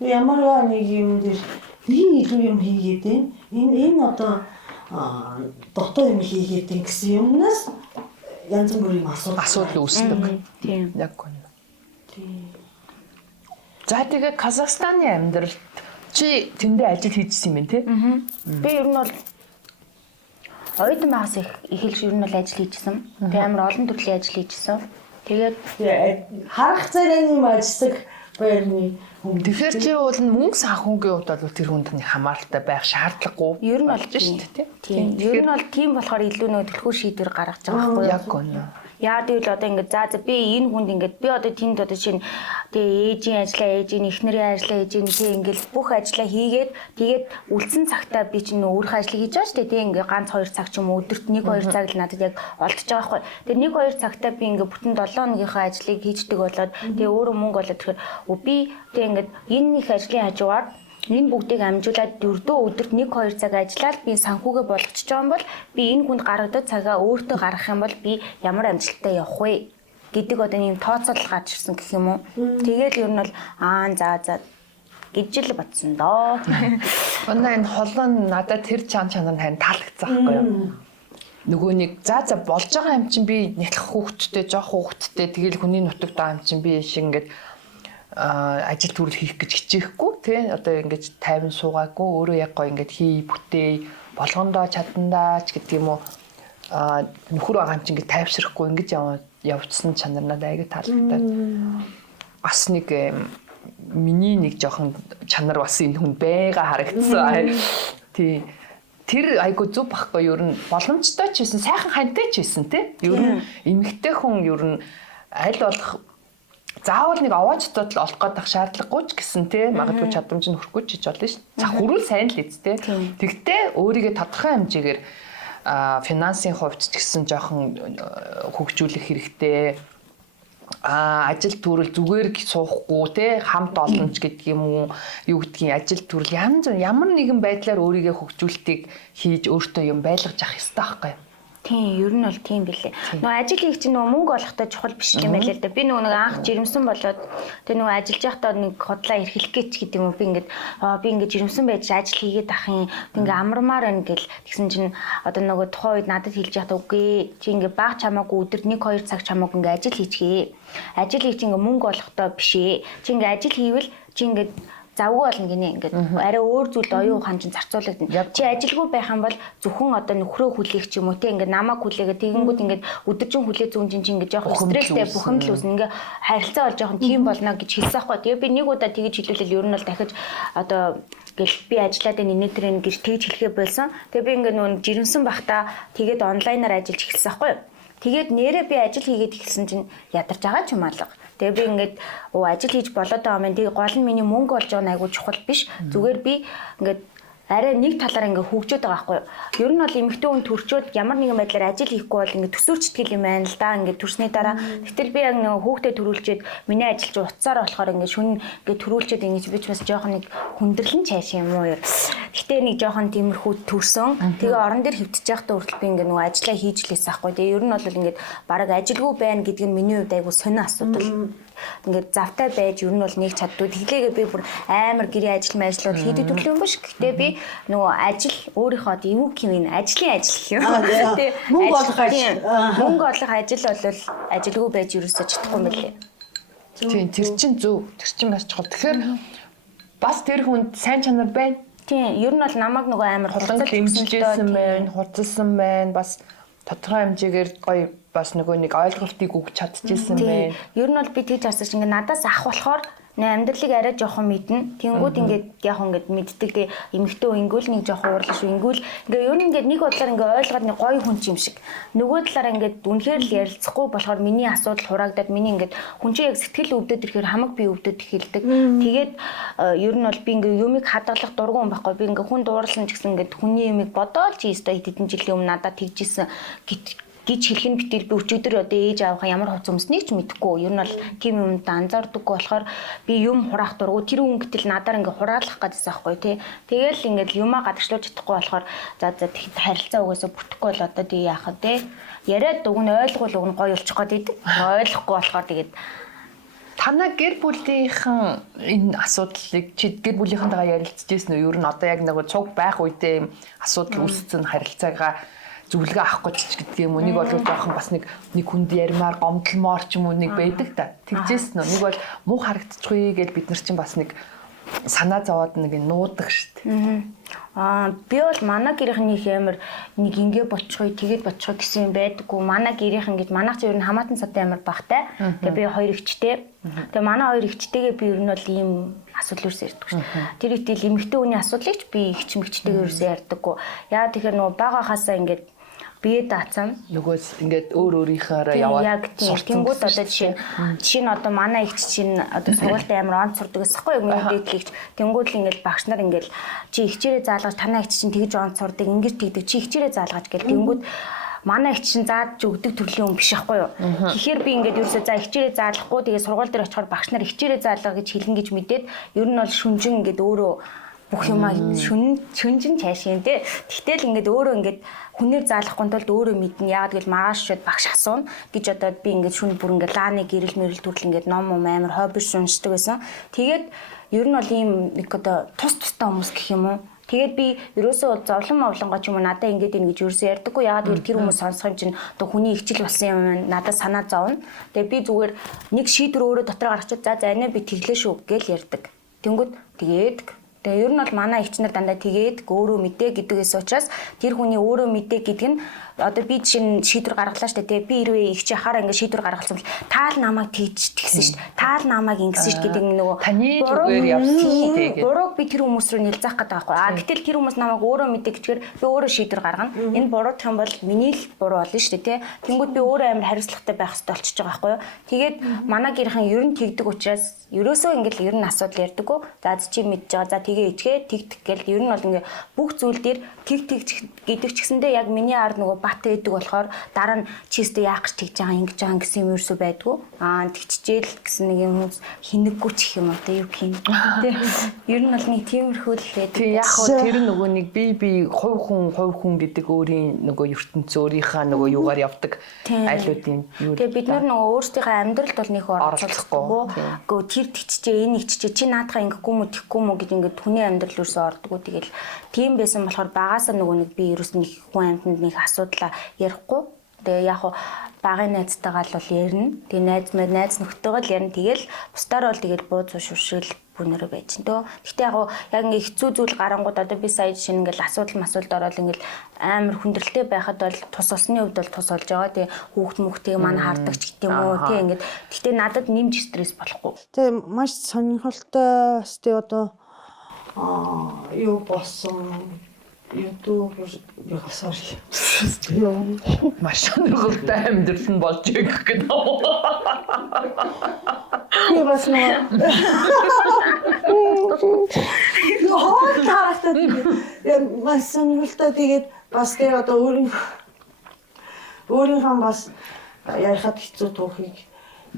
Би ямар нэг юм дээр би илүү юм хийгээд байна. Энэ одоо дотоо юм хийгээд гэсэн юмнаас янз бүрийн асуудал үүсдэг. Тийм. Яг үнэ. Тийм. За тэгээ Казахстаны амьдралд чи тэндээ ажил хийжсэн юм тий? Би ер нь бол оюутан байгаас эхэлж ер нь бол ажил хийжсэн. Тэгээ амар олон төрлийн ажил хийжсэн. Тэгээд харах царайны ажиллаг байрны хүн. Тэгэхээр чи бол мөнгө санхүүгийн хувьд бол тэр хүнд нэг хамааралтай байх шаардлагагүй. Ер нь болж шүү дээ тий. Ер нь бол тийм болохоор илүү нөө төлхөө шийдвэр гаргаж байгаа байхгүй юу? Яг үнэ. Яа тэгвэл одоо ингээд за би энэ хүнд ингээд би одоо тэнд одоо чинь тэгээ ээжийн ажлаа ээжийн эхнэрийн ажлаа ээжийн тэг ингээд бүх ажлаа хийгээд тэгээд үлдсэн цагтаа би чинь өөрийнхөө ажлыг хийж байгаа шүү дээ. Тэг ингээд ганц 2 цаг ч юм уу өдөрт 1-2 цаг л надад яг олдож байгаа байхгүй. Тэр 1-2 цагтаа би ингээд бүтэн 7 хоногийнхаа ажлыг хийждэг болоод тэгээ өөрөө мөнгө олоод тэгэхээр би тэг ингээд энэ их ажлын хажуугаар энэ бүгдийг амжуулаад дөрөвдөө өдөрт 1-2 цаг ажиллаад би санхүүгээ болгочихж байгаа юм бол би энэ хүнд гаргадад цагаа өөртөө гаргах юм бол би ямар амжилттай явах вэ гэдэг одоо ийм тооцоолол гарч ирсэн гэх юм уу. Тэгээд ер нь бол за гэж л бодсон доо. Манай энэ холон надад тэр чанар харин таалагдсан байхгүй юу? Нөгөө нэг за болж байгаа юм чинь би нэг хүүхэдтэй жоох хүүхэдтэй тэгэл хүний нутагт байгаа юм чинь би шиг ингээд ажил төрөл хийх гэж хичээхгүй тий одоо ингэж тайван суугаагүй өөрөө яг гоё ингэж хий бүтээ болгондоо чадандаа ч гэдэг юм уу нөхөр байгаа юм чинь ингэж тайвшрахгүй ингэж явцсан чанар надад аяга таалагдаад бас нэг миний нэг жоохон чанар бас энэ хүн байга харагдсан тий тэр айгу зүг баггүй ер нь боломжтой ч байсан сайхан хантай ч байсан тий ер нь эмэгтэй хүн ер нь аль болох заавал нэг овоочтод л олох гэдэг шаардлагагүй ч гэсэн те магадгүй чадамж нь хүрхгүй ч гэж болно шүү. За хүрүүл сайн л эцтэй. Тэгтээ өөрийгөө тодорхой хэмжээгээр финансын хувьд ч гэсэн жоохон хөгжүүлэх хэрэгтэй. Ажил төрөл зүгээр суухгүй те хамт олонч гэдэг юм уу юу гэдгийг ажил төрөл ямар нэгэн байдлаар өөрийгөө хөгжүүлэлтийг хийж өөртөө юм байлгаж авах хэрэгтэй байхгүй юу? Тийм, ер нь бол тийм билээ. Нөгөө ажил хийх чинь нөгөө мөнгө олохтой чухал биш юм байлаа л да. Би нөгөө анх жирэмсэн болоод тэгээ нөгөө ажиллаж байхдаа нэг хотлоо эрхлэх гэж гэдэг юм. Би ингээд жирэмсэн байж ажил хийгээд ах юм. Би ингээд амармаар байна гэл тэгсэн чинь одоо нөгөө тухайн үед надад хэлж яхад үгүй. Чи ингээд баг чамаагүй өдөрт 1-2 цаг чамаагүй ингээд ажил хийчихээ. Ажил хийж ингээд мөнгө олохтой биш ээ. Чи ингээд ажил хийвэл чи ингээд завгүй болно гинэ ингээд арай өөр зүйл оюун ухаан чинь зарцуулагдана. Чи ажилгүй байх юм бол зөвхөн одоо нөхрөө хүлээх ч юм уу те ингээд намайг хүлээгээд тэгэнгүүт ингээд өдөржин хүлээ зүүн чинь ингээд жоох стресстэй бухимдал үүснэ. Ингээд харилцаа бол жоохон тийм болно гэж хэлсэн аахгүй. Тэгээ би нэг удаа тэгэж хэлүүлэл ер нь бол дахиж одоо гэл би ажиллаад энэ нэтэрэн гэж тэгж хэлэхээ болсон. Тэгээ би ингээд нөгөө жирэмсэн бахта тэгээд онлайнаар ажиллаж эхэлсэн аахгүй. Тэгээд нэрээ би ажил хийгээд эхэлсэн чинь ядарч байгаа ч юм алга. Тэгээ би ингээд ажил хийж болоод байгаа юм. Тэгээ гол нь миний мөнгө олж байгаа нь айгүй чухал биш. Зүгээр би ингээд арай нэг талаараа ингээ хөгжөөд байгаа байхгүй юу. Ер нь бол эмэгтэй хүн төрчөөд ямар нэгэн байдлаар ажил хийхгүй бол ингээ төсөөлчтгэл юм байна л да. Ингээ төрсний дараа гэтэл би яг нэг хүүхдээ төрүүлчихэд миний ажилч утсаар болохоор ингээ шүн ингээ төрүүлчихэд ингээ би ч бас жоохон нэг хүндрэлэн цааш юм уу. Гэтэ нэг жоохон тиймэрхүү төрсөн. Тэгээ орон дээр хөвтөж байхдаа хүртэл би ингээ нөгөө ажиллаа хийж лээсэн байхгүй. Тэгээ ер нь бол ингээ бараг ажилгүй байна гэдг нь миний хувьд айгүй сонио асуудал. Ингээд завтай байж ер нь бол нэг чаддгүй. Тэглээгээ би бүр амар гэрээ ажиллал хийдэг төрлийн юм биш. Гэтэ би нөгөө ажил өөрийнхөө эвгүй кивэн ажлын ажил юм. Тэ мөнгө олох ажил. Мөнгө олох ажил бол ажилгүй байж ерөөсөө чадахгүй юм лээ. Тийм тэр чин зөв. Тэр чин маш чухал. Тэгэхээр бас тэр хүнд сайн чанар байна. Тийм ер нь бол намайг нөгөө амар хурдан дэмжижсэн байна, хурцлсан байна. Бас тодорхой хэмжээгээр гоё бас нөгөө нэг ойлголтыг өгч чадчихсан байна. Ер нь бол би тэгж харсаж ингээ надаас ах болохоор амьдралыг арай жоохон мэднэ. Тэнгүүд ингээд яг ингээд мэддэг. Тэгээ эмэгтэй ингүүл нэг жоохон уурлах шүү. Ингүүл ингээ ер нь ингээд нэг бодлоор ингээ ойлгоод нэг гоё хүн юм шиг. Нөгөө талаараа ингээд үнэхээр л ярилцахгүй болохоор миний асуудал хураагдаад миний ингээд хүн чинь яг сэтгэл өвдөд ирэхээр хамаг би өвдөд эхэлдэг. Тэгээд ер нь бол би ингээ юмыг хадгалах дургүй юм байхгүй. Би ингээ хүн дуурлан ч гэсэн ингээд хүний юмыг бодоол чи өстой хэдэн жилийн өмнө надад тэгжсэн гэж хэлэх нь битэл би өчигдөр одоо ээж аавынхаа ямар хувц өмснийг ч мэдэхгүй. Ер нь бол тийм юмд анзаардаггүй болохоор би юм хураах дургу тэр хүн гэтэл надаар ингээ хураалах гэдсэн аахгүй тий. Тэгэл ингээл юмаа гадагшлуулж чадахгүй болохоор за тэгэхэд харилцаа угаасаа бүтэхгүй бол одоо тий яах вэ тий. Яриад уг нь ойлгуул уг нь гоё болчих гээд идэв. Ойлгохгүй болохоор тэгээд танаа гэр бүлийнхэн энэ асуудлыг чи гэр бүлийнхэнтэйгээ ярилцчихсэн үү? Ер нь одоо яг нэг цуг байх үедээ асуудал үүссэн харилцаагаа зөвлөгөө авахгүй ч гэдэг юм уу. Нэг бол жоохон бас нэг хүнд ярмаар гомдлмоор ч юм уу нэг байдаг та. Тэгжсэн үү? Нэг бол муу харагдчихгүй гэж бид нар чинь бас нэг санаа зовоод нэг нуудаг шүү дээ. Би бол манай гэрийнхнийх амар нэг ингэ болчихгүй тэгээд болчихгүй гэсэн юм байдаггүй. Манай гэрийнхэн гэж манайх ч ер нь хамаатан сатай амар багтай. Тэгээ би хоёр эгчтэй. Тэгээ манай хоёр эгчтэйгээ би ер нь бол ийм асуудал үүсээ ярьдаг шүү. Тэр итэл эмэгтэй хүний асуудлыг ч би эгч мэгчтэйгээ ерөөсөө ярьдаггүй. Яа тэгэхээр нөгөө бага хасаа ингээд бие даацсан. Нөгөөс ингээд өөр өөрийнхөөроо яваад яг тэнгууд одоо жишээ нь одоо манай ихч чинь одоо сургуультай амар онц сурдаг гэсэхгүй юу миний дээдлэгч тэнгууд л ингээд багш нар ингээд чи ихчээрээ заалгаж танаа ихч чинь тэгж онц сурдаг ингэж тэгдэг чи ихчээрээ заалгаж гэл тэнгууд манай ихч чинь зааж өгдөг төрлийн хүн биш байхгүй юу. Тэгэхээр би ингээд ерөөсөө за ихчээрээ заалгахгүй тэгээ сургууль дээр очихоор багш нар ихчээрээ заалгаа гэж хэлнэ гэж мэдээд ер нь бол шүнжин ингээд өөрөө бүх юмаа шүнжин цаашийн тий. Тэгтэл ингээд өөрөө ингээд хүнээр заалахгүй тулд өөрөө мэднэ. Яагаад гэвэл маргааш шууд багш асууна гэж одоо би ингээд шүн бүр ингээд лааны гэрэл мэрэл төрөл ингээд ном амар хобби уншдаг байсан. Тэгээд ер нь бол ийм нэг одоо тустай хүмүүс гэх юм уу. Тэгээд би ерөөсөө зовлон мовлонгоо ч юм уу надад ингэж ийн гэж ерөөсөө ярьдаггүй. Яагаад гэвэл тэр хүмүүс сонсох юм чинь одоо хүний ихчил болсон юм надад санаа зовно. Тэгээд би зүгээр нэг шийдвэр өөрөө дотор гаргачихад за энэ би тэглээ шүү гэж ярьдаг. Тэнгүүд тэгээд тэгээ ер нь бол манай ихч нар дандаа тэгээд өөрөө мэдээ гэдгээс учраас тэр хүний өөрөө мэдээ гэдэг нь одоо би жишээ нь шийдвэр гаргалаа штэ тэгээ би хэрвээ их чи хахаараа ингээд шийдвэр гаргалсан бол таал намайг тэгж тэгсэн штэ таал намайг ингэсэн штэ гэдэг нөгөө таны зүгээр явсан тэгээд бурууг би тэр хүмүүс рүү нэлзах гэдэг байхгүй а гэтэл тэр хүмүүс намайг өөрөө мэдээ гэчихээр би өөрөө шийдвэр гаргана энэ буруу юм бол миний л буруу болно штэ тий тэнгүүд би өөрөө амар хариуцлагатай байх хэрэгтэй болчихж байгаа байхгүй юу тэгээд манай гэрхэн ер нь тэгдэг учраас ерөөсөө ингээд ер нь асуудал ярьдаггүй за чи мэдж байгаа за тэгээ ичгээ тэгдэг гэл ер нь бол ингээд бүх зүйл дээр тэг гэдэг ч гэсэндээ яг миний ард нөгөө бат байдаг болохоор дараа нь чистэ яах гэж тэгж байгаа ингэж байгаа гэсэн юм ерөөсөө байдгүй аа тэгчжээл гэсэн нэг юм хинэггүй ч гэх юм уу тэ юу гэх юм тэ ер нь бол нэг тиймэрхүү л байдаг тий яг хөө тэр нөгөө нэг би хувь хүн гэдэг өөрийн нөгөө ертөнц өөрийнхөө нөгөө юугаар явдаг айлуудын юу тэгээ бид нар нөгөө өөрсдийнхөө амьдралд бол нэг оролцохгүй гоо тэр тэгчжээ энэ ичжээ чи наадхаа ингэхгүй мө тэгхгүй мө гэж ингээд хүний амьдрал ерөөсөө ордгоо тэгэл тийм байсан болохоор багаасаа нөгөө нэг би ерөөс нэг хүн амьтанд нэг асуудлаа ярихгүй тэгээ яг багын найзтайгаа л ярина тэгээ найз нөхдөйгөө л ярина тэгэл бусдаар бол тэгэл бууз шүршил бүнөрөө байж нэ. Гэхдээ яг ингээ хэцүү зүйл гарангууд одоо би сая жишээ ингээл асуудал ороод ингээл амар хүндрэлтэй байхад бол тус усны хувьд бол тус олж байгаа. Тэгээ хүүхд мөхтэйг манай хардаг ч гэдэм үү тий ингээд. Гэхдээ надад нэмж стресс болохгүй. Тэгээ маш сонирхолтой өстэй одоо юу болсон YouTube sorry. маш сонирхолтой амьдрал нь болж байгаа гэдэг юм. Би бас нөө таарахтаа маш сонирхолтой тэгээд бас тэгээ одоо өөрийнхөө бас ярихад хэцүү түүхийг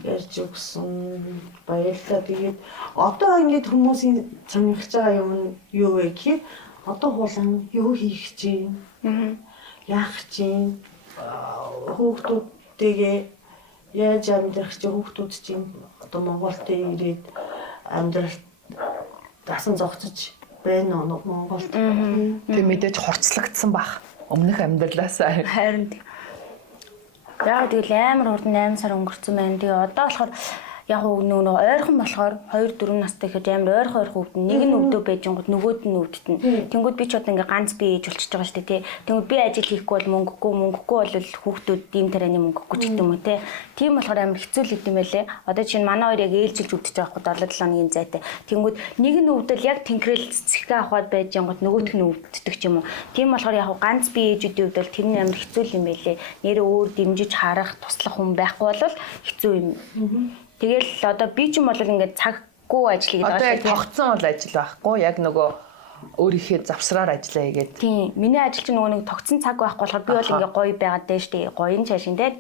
ярьж өгсөн баярлалаа. Тэгээд одоо ингээд хүмүүсийн сонирхож байгаа юм нь юу вэ гэхээр одоо хуулан юу хийх чинь яах чинь хүүхдүүдтэйгээ яаж амьдрах чинь хүүхдүүд чинь одоо Монголд ирээд амьдралд дасан зогцож байна уу Монголд Тэг мэдээж хорцлогдсон бах өмнөх амьдралаас харин яа тэгэл амар хурдан 8 сар өнгөрцөн байна. Тэгээ одоо болохоор яг нөгөө ойрхон болохоор 2-4 настай гэхэд амар ойрхон хөвд нэг нь өвдөө байжингууд нөгөөд нь өвдтөн. Тэнгүүд би ч одоо ингээ ганц бие ээж болчихж байгаа шүү дээ тий. Тэнгүүд би ажил хийхгүй бол мөнгөгүй бол хүүхдүүд дийм тарианы мөнгөгүй ч гэдэг юм уу тий. Тийм болохоор амар хэцүү л идэм байлээ. Одоо чинь манай хоёр яг ээлжилж өвдөж байгаа хгүй 7 хоногийн зайтай. Тэнгүүд нэг нь өвдөл яг тэнхрэл цэцгээ авахад байжингууд нөгөөх нь өвддөг ч юм уу. Тийм болохоор яг ганц бие ээжүүдийн хувьд бол тэр нь амар хэцүү юм байлээ. Нэрээ өөр дэмжиж харах туслах хүн байхгүй бол хэцүү юм. Тэгэл одоо би ч юм бол ингээд цаггүй ажил хийгээд одоо яг тогтсон бол ажил байхгүй яг нөгөө өөрийнхөө завсраар ажиллаа хийгээд тийм миний ажил чинь нөгөө нэг тогтсон цаг байхгүй болохоор би бол ингээд гоё байгаад дээ штэ гоён цаашин дээ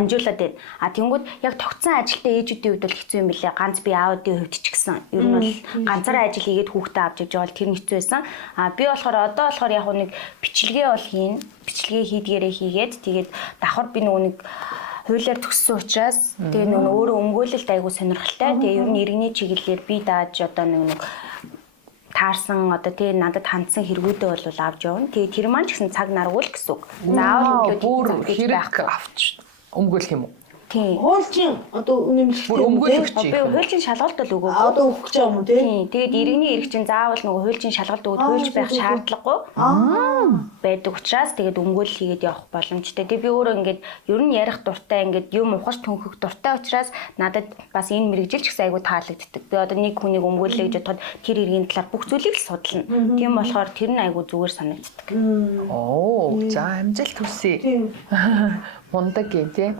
амжуулаад байна а тэнгүүд яг тогтсон ажилтай ээжүүдийн хувьд бол хэцүү юм билээ ганц би аудио хувьд ч гэсэн ер нь бол ганцаараа ажил хийгээд хүүхдээ авч явж байгаа бол тэр хэцүү байсан а би болохоор одоо болохоор яг нэг бичлэгээ бол хийн бичлэгээ хийдгээрээ хийгээд тэгээд давхар би нөгөө нэг хуулиар төгссөн учраас тэгээ нөгөө өөрөө өмгөөлөлт айгу сонирхолтой. Тэгээ ер нь иргэний чиглэлээр би дааж одоо нэг таарсан одоо тэгээ надад хандсан хэрэгүүдээ бол авч явна. Тэгээ тэр маань ч гэсэн цаг наргуул гэсэн үг. Заавал бүр хэрэг авч өмгөөлөх юм уу? Тийм. Хуульчин одоо үнэмлэхтэй Бүр өмгөөлөгч. Би хуульчин шалгалт бол өгөөгүй. одоо өгөх гэж юм уу тий? Тийм. Тэгээд иргэний ирэх чинь заавал нөгөө хуульчин шалгалт өгөөд хуульч байх шаардлагагүй байдаг учраас тэгээд өмгөөл хийгээд явах боломжтой. Тэгээд би өөрөө ингээд ер нь ярих дуртай ингээд юм ухаж төнхөх дуртай учраас надад бас энэ мэрэгжилч гэсэн айгу таалагддаг. Би одоо нэг хүнийг өмгөөллөө гэж бодоход тэр иргэний талаар бүх зүйлийг л судална. Тийм болохоор тэр нь айгу зүгээр санагддаг. Оо, за амжилт хүсье. Тийм. Мундаг юм тий.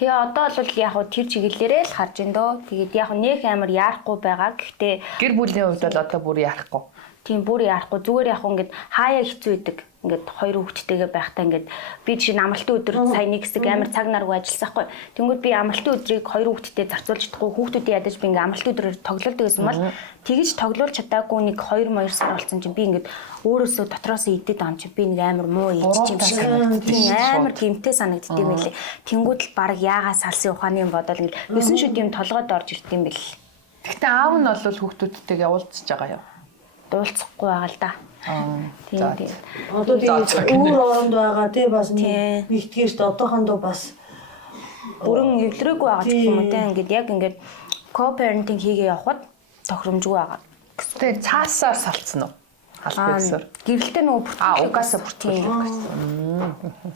Тэгээ одоо бол яг хөө тэр чиглэлээрээ л харж ин дөө. Тэгээд яг нэг амар яарахгүй байгаа. Гэхдээ Гэр бүлийн хувьд бол одоо бүр яахгүй. тийм бүр яарахгүй зүгээр яг ингээд хаяа хэцүү байдаг. Ингээд хоёр хүүхэдтэйгээ байхдаа ингээд би жишээ нь амралтын өдөр сая нэг хэсэг амар цаг наргүй ажилласан хгүй. Тэнгүүд би амралтын өдрийг хоёр хүүхэдтэй зарцуулж чадахгүй хүүхдүүдийн ядаж би ингээд амралтын өдрөөр тоглолдог гэсэн мал тэгэж тоглуулж чадаагүй нэг 2 сар болсон чинь би ингээд өөрөөсөө дотроос идээд байгаа юм чи би нэг амар муу ийж юм шиг санагддаг. Амар гэмтэй санагддаг юм лээ. Тэнгүүд л баг яага салсын ухааны юм бодол ингээд 9 шүд юм толгойд орж ирд юм бэл. Гэхдээ аав нь бол хүүхдүүдтэйгээ уулзж байгаа юу? Дуулцахгүй байгаа л да. Тийм тийм. Одоо тийм өөр оронд байгаа тий бас нэгтгэж одоохондоо бас бүрэн эвлэрээгүй байгаа ч юм уу те ингээд яг ингээд co-parenting хийгээ явахад тохиромжгүй байгаа. Тэгээ цаасаар салцсан уу? Албаасаар. Гэрэлтэй нөгөө бүртгэл угаасаа бүртгэл.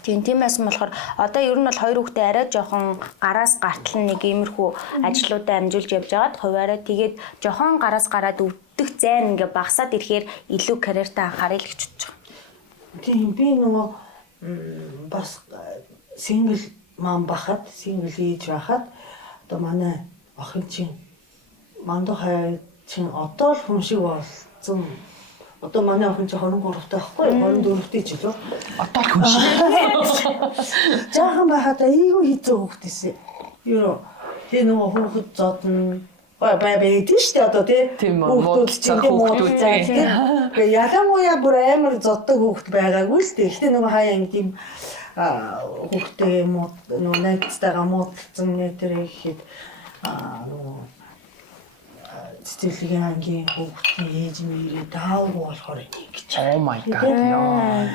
Тиймээс болохоор одоо ер нь бол хоёр хүүхдээ арай жоохон гараас гартал нэг иймэрхүү ажлуудаа амжуулж явж байгаад хуваараа тэгээд жоохон гараас гараад өвдөх зайн ингээ багасаад ирэхээр илүү карьертаа анхаарал гэж бодож байгаа. тийм би нөгөө бас сингл мам бахад сингл ээж байхад одоо манай охин чинь мандуу хай чинь одоо л хүн шиг болсон. Одоо манай охин чинь 23 таа байхгүй 24 таа ч илүү. Одоо л хүн шиг. Жаахан байхад айгүй хэцүү хөвгтэйсэн. Юу тэр нөгөө хүүхэд зодно байдаг шүү дээ одоо тийм хүүхдүүд чинь хүүхдүүд тийм. Тэгээ ялангуяа бүр амар зоддог хүүхэд байгаагүй л дээ. Гэхдээ нөгөө хаяа тийм хүүхдээ нөгөө найзтайгаа муудалцсан нэтэр ихэд нөгөө цэцэрлэгийн ангийн хүүхдийн ээж мэрээ даавгүй болохоор ингэж. Oh my god. Яа.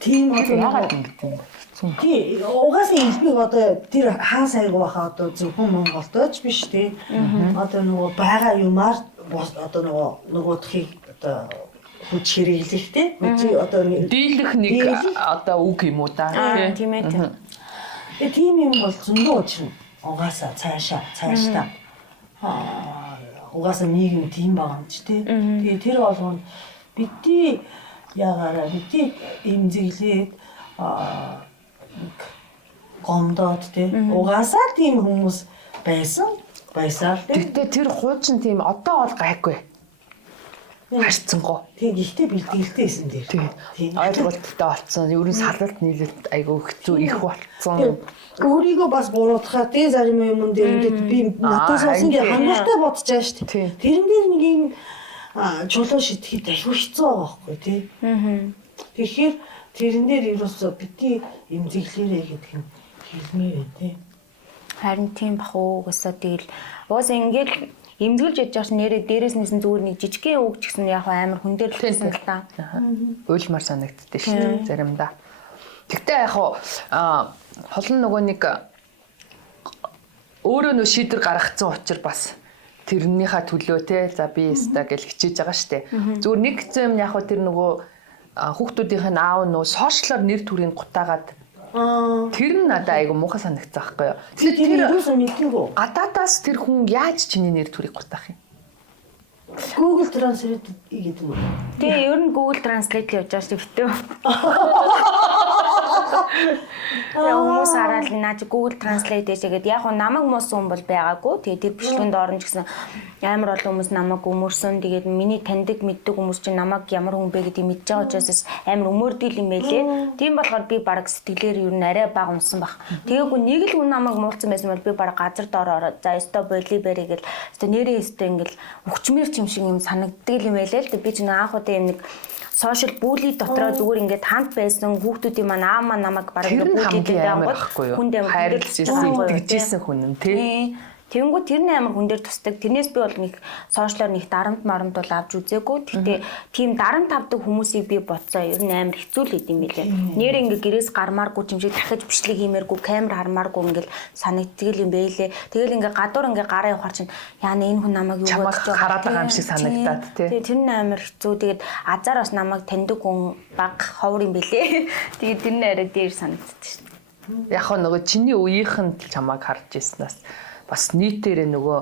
Тийм одоо яагаад ингэж юм бэ? тий угаасаа хэлбэг одоо тэр хаа сайгүй баха одоо зөвхөн Монголдооч биш тий. Одоо нөгөө байгаа юмар одоо нөгөөдхийг одоо хүч хэрэглэх тий. Одоо дийлэх нэг одоо үг юм уу да тийм ээ тийм. Тийм юм бол зөндөө учрна. Угаасаа цаашдаа угаасаа нийгэм тийм байгаа юм чи тий. Тэгээ тэр болгоно бидний ягаараа бидний эмзэглээд гомдоод тий. Угаасаа тийм хүмүүс байсаар тий. Гэтэ тэр хуучин тийм одоо бол гайгүй. Харцсангүй. Тэг ихтэй бэлтгэлтэйсэн дээр. Тийм. Ойлголттой болсон. Ер нь салалт нийлэлт айгүй хэцүү их болсон. Өөрийгөө бас буруутахаа тий зарим юм дээр ингээд би надаас бас ингээд хангалттай бодож байгаа шүү дээ. Тэрэн дээр нэг юм чулуу шидэхэд айгүй хэцүү байгаа байхгүй тий. Тэгэхээр тэрэн дээр ерөөсөө бити эмзэглээрээ гэдэг юм хэлмээр байна тий. Харин тийм бах уу гэсэн тэгэл уус ингээд эмзүүлж яж байгаа нэрээ дээрээс нисэн зүгээр нэг жижигхэн үг ч гэсэн яг амар хүн дээр л хэлсэн л та. Уйлмар санагддээ шүү дээ заримдаа. Тэгтээ яг холн нөгөө нэг өөрөө нөө шийдвэр гаргацсан учраас бас тэрнийхээ төлөө те за би яста гэж хичээж байгаа шүү дээ. Зүгээр нэг юм яг тэр нөгөө хүүхдүүдийнх нь аав нөгөө сошиалор нэр төрийг гутаагаад тэр нь надад айгу муухай санагдсан байхгүй юу. Тэр юусэн мэдээгүй. Гадаадаас тэр хүн яаж чиний нэр төрийг гутаах юм? Google Translate гэдэг юм. Тэгээ ер нь Google Translate л явж байгаа шүү дээ. Хүмүүс хараад наа чи Google Translate гэжгээд яг нь намайг муусан хүн бол байгаагүй. Тэгээ тэр бичлэгэнд орно ч гэсэн амар олон хүмүүс намайг өмөрсөн. Тэгээд миний таньдаг мэддэг хүмүүс чинь намайг ямар хүн бэ гэдгийг мэдж байгаа учраас амар өмөрдөл юм байлээ. Тийм болохоор би баг сэтгэлээр ер нь арай бага унсан баг. Тэгээгүй нэг л хүн намайг муулсан байсан бол би баг газар доор ороод за өстой боли бэрэ гэл өстой нэрээ өстой ингээл өвчмөр юм шиг юм санагддаг юм байлээ л. Би ч анх удаа юм нэг сошиал бүли дотроо зүгээр ингээд хамт байсан хүүхдүүдийн маань аав маань намайг бараг бүлийдээ байхгүй юу? Хайрлж ирсэн, итгэжсэн хүн юм тий. Тэнгүү тэр нь амар хүн дээр тусдаг. Тэрнээс би бол нэг сошиалор нэг дарамт марамт бол авч үзээгүй. Гэхдээ тийм дарамт авдаг хүмүүсийг би бодсоо ер нь амар хэцүү л идэм билээ. Нэр ингээ гэрээс гармааргүй юм шиг дахиж бичлэг хиймээргүй, камер хармааргүй ингээл санагддаг юм байлээ. Тэгэл ингээ гадуур ингээ гараа явахаар чинь яана энэ хүн намайг юу гэж хараад байгаа юм шиг санагдаад тий. Тэр нь амар хэцүү. Тэгээд азар бас намайг таньдаг хүн баг ховор юм билээ. Тэгээд тэр нь арай дээр санагддаг шүү дээ. Яг нөгөө чиний үеийнхэн чамайг харж ирснаас бас нийтээрээ нөгөө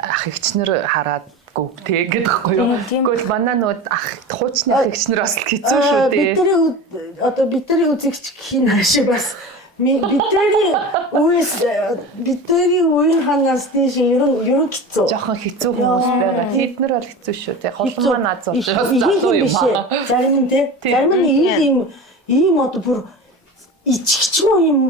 ах эгчнэр хараадгүй тий гэдэг байхгүй юу? Гэхдээ манай нөгөө ах хуучны ах эгчнэр бас хэцүү шүү дээ. Бидний үзэгч гэх юм шиг бас бидний үеийн ханаас тийш ерөн хэцүү. Жохон хэцүү хүмүүс байгаа. Тэд нар бол хэцүү шүү тий. Холмоо наад зовж залуу юм аа. Зарим нь тий. Зарим нь ийм одоо бүр ичгчгүй юм.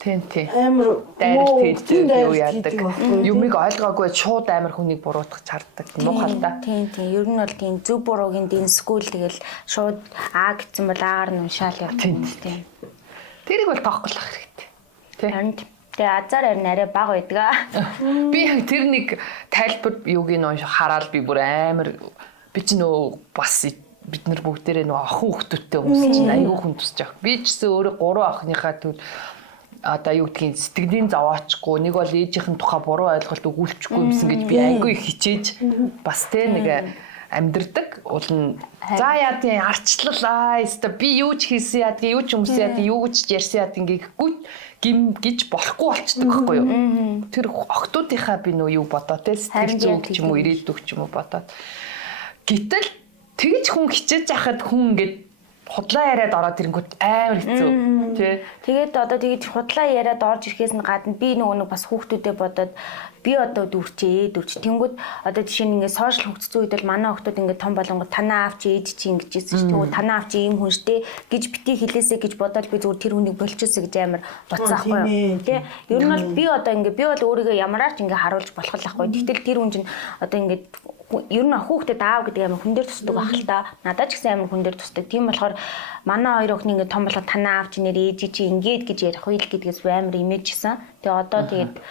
Тийм. Амар дайрал юу яадаг. Юмыг ойлгоогүй шууд амар хүнийг буруутгах чарддаг. Муухай. Тийм. Ер нь бол тийм зөв буруугийн дэнсгүүл тэгэл шууд гэсэн бол аагаар нь уншаал явдаг. Тийм. Тэрийг бол тоохгүй хэрэгтэй. Харин тэгээ азар харин арай бага байдаг. Би яг тэр нэг тайлбар юуг нь хараад би бүр амар би ч нөө бас бид нар бүгдээрээ нөө охин хүүхдүүдтэй хүмүүс чинь аюу хүн тусч байгаа. Би ч гэсэн өөрөө 3 охиныхаа төл одоо юу гэдгийг сэтгэлийн зовоочгүй нэг бол ээжийнхэн тухай буруу ойлголт өгүүлчихгүй юмсан гэж би айгүй их хичээж бас тэ нэг амьдрдаг уулна за яадын арчлал өста би юу ч хийсэн яадгийн юу ч юмсан яадгийн юу ч ярьсан яадгийн гэхгүй гим гэж болохгүй болчдөг байхгүй юу тэр охтуудынхаа би нөө юу бодоо тэ сэтгэл зүг ч юм уу ирээдүг ч юм уу бодоод гэтэл тэгж хүн хичээж яхад хүн ингээд худлаа яриад ороод ирэнгүүт амар хэцүү тий. Тэгээд одоо тэгээд худлаа яриад орж ирэхээс нь гадна би нөгөө бас хүүхдүүдэд бодоод би одоо дүүрчээ тэнгүүд одоо жишээ нь ингээд сошиал хөгжсөн үед бол манай хүүхдүүд ингээд том болонгод танаа авч ээж чи ингэж хэлсэн шүү дээ. Танаа авч ийм хүн штэ гэж бити хэлээсэ гэж бодоод би зүгээр тэр хүнийг болчихсон гэж амар бодсон аахгүй юу. Тий. Ер нь бол би одоо ингээд би бол өөрийгөө ямараар ч ингээд харуулж болох л аахгүй. Гэтэл тэр хүн чинь одоо ингээд ер нь хүүхдэд аав гэдэг амар хүн дээр тусдаг байх л та. Надад ч гэсэн амар хүн дээр тусдаг. Тийм болохоор манай хоёр охин ингээд том болоход танаа аав чи нэр ээж чи ингээд гэж ярих үйл гэдгээс амар имэжсэн. Тэгээ одоо тэгээд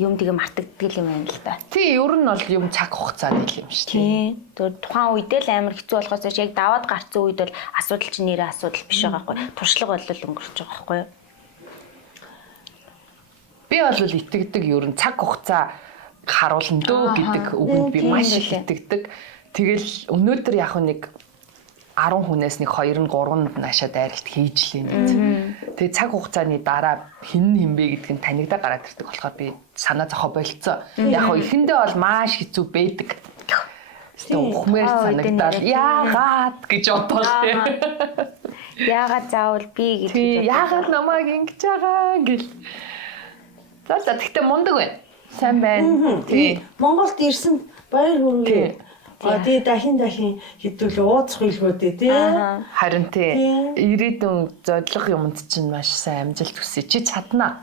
юм тэгээ мартагддаг юм байна л да. Тий, ер нь бол юм цаг хугацааны юм шүү дээ. Тий. Тэр тухайн үедээ л амар хэцүү болохоос яг даваад гарцсан үед бол асуудал чинь нэрээ асуудал биш байгаа байхгүй. Туршлага болол өнгөрч байгаа байхгүй. Би бол итгэдэг ер нь цаг хугацаа харуулна дөө гэдэг үгэнд би маш их итгэдэг. Тэгэл өнөөдөр яг нэг 10 хүнээс нэг 2-3 наашаа дайралт хийж лээ. Тэгээ цаг хугацааны дараа хэн хэмбэ гэдг нь танигдаа гараад ирдэг болохоор би санаа зохио болцсон. Яг ихэндээ бол маш хэцүү байдаг. Ухмээр санагдаад яагаад гэж бодлоо. Яагаад заавал би гэж бодлоо. Яагаад намайг ингэж байгаа гэл. За тэгтээ мундаг байна. Сайн байна. Тий. Монголд ирсэн баяр хүргэе. Тэгээ дахин хэдүүл ууцх хэлбүүдээ тий. Харин тий. Ирээдүйн зорилго юмд чинь маш сайн амжилт хүсье. Чи чадна.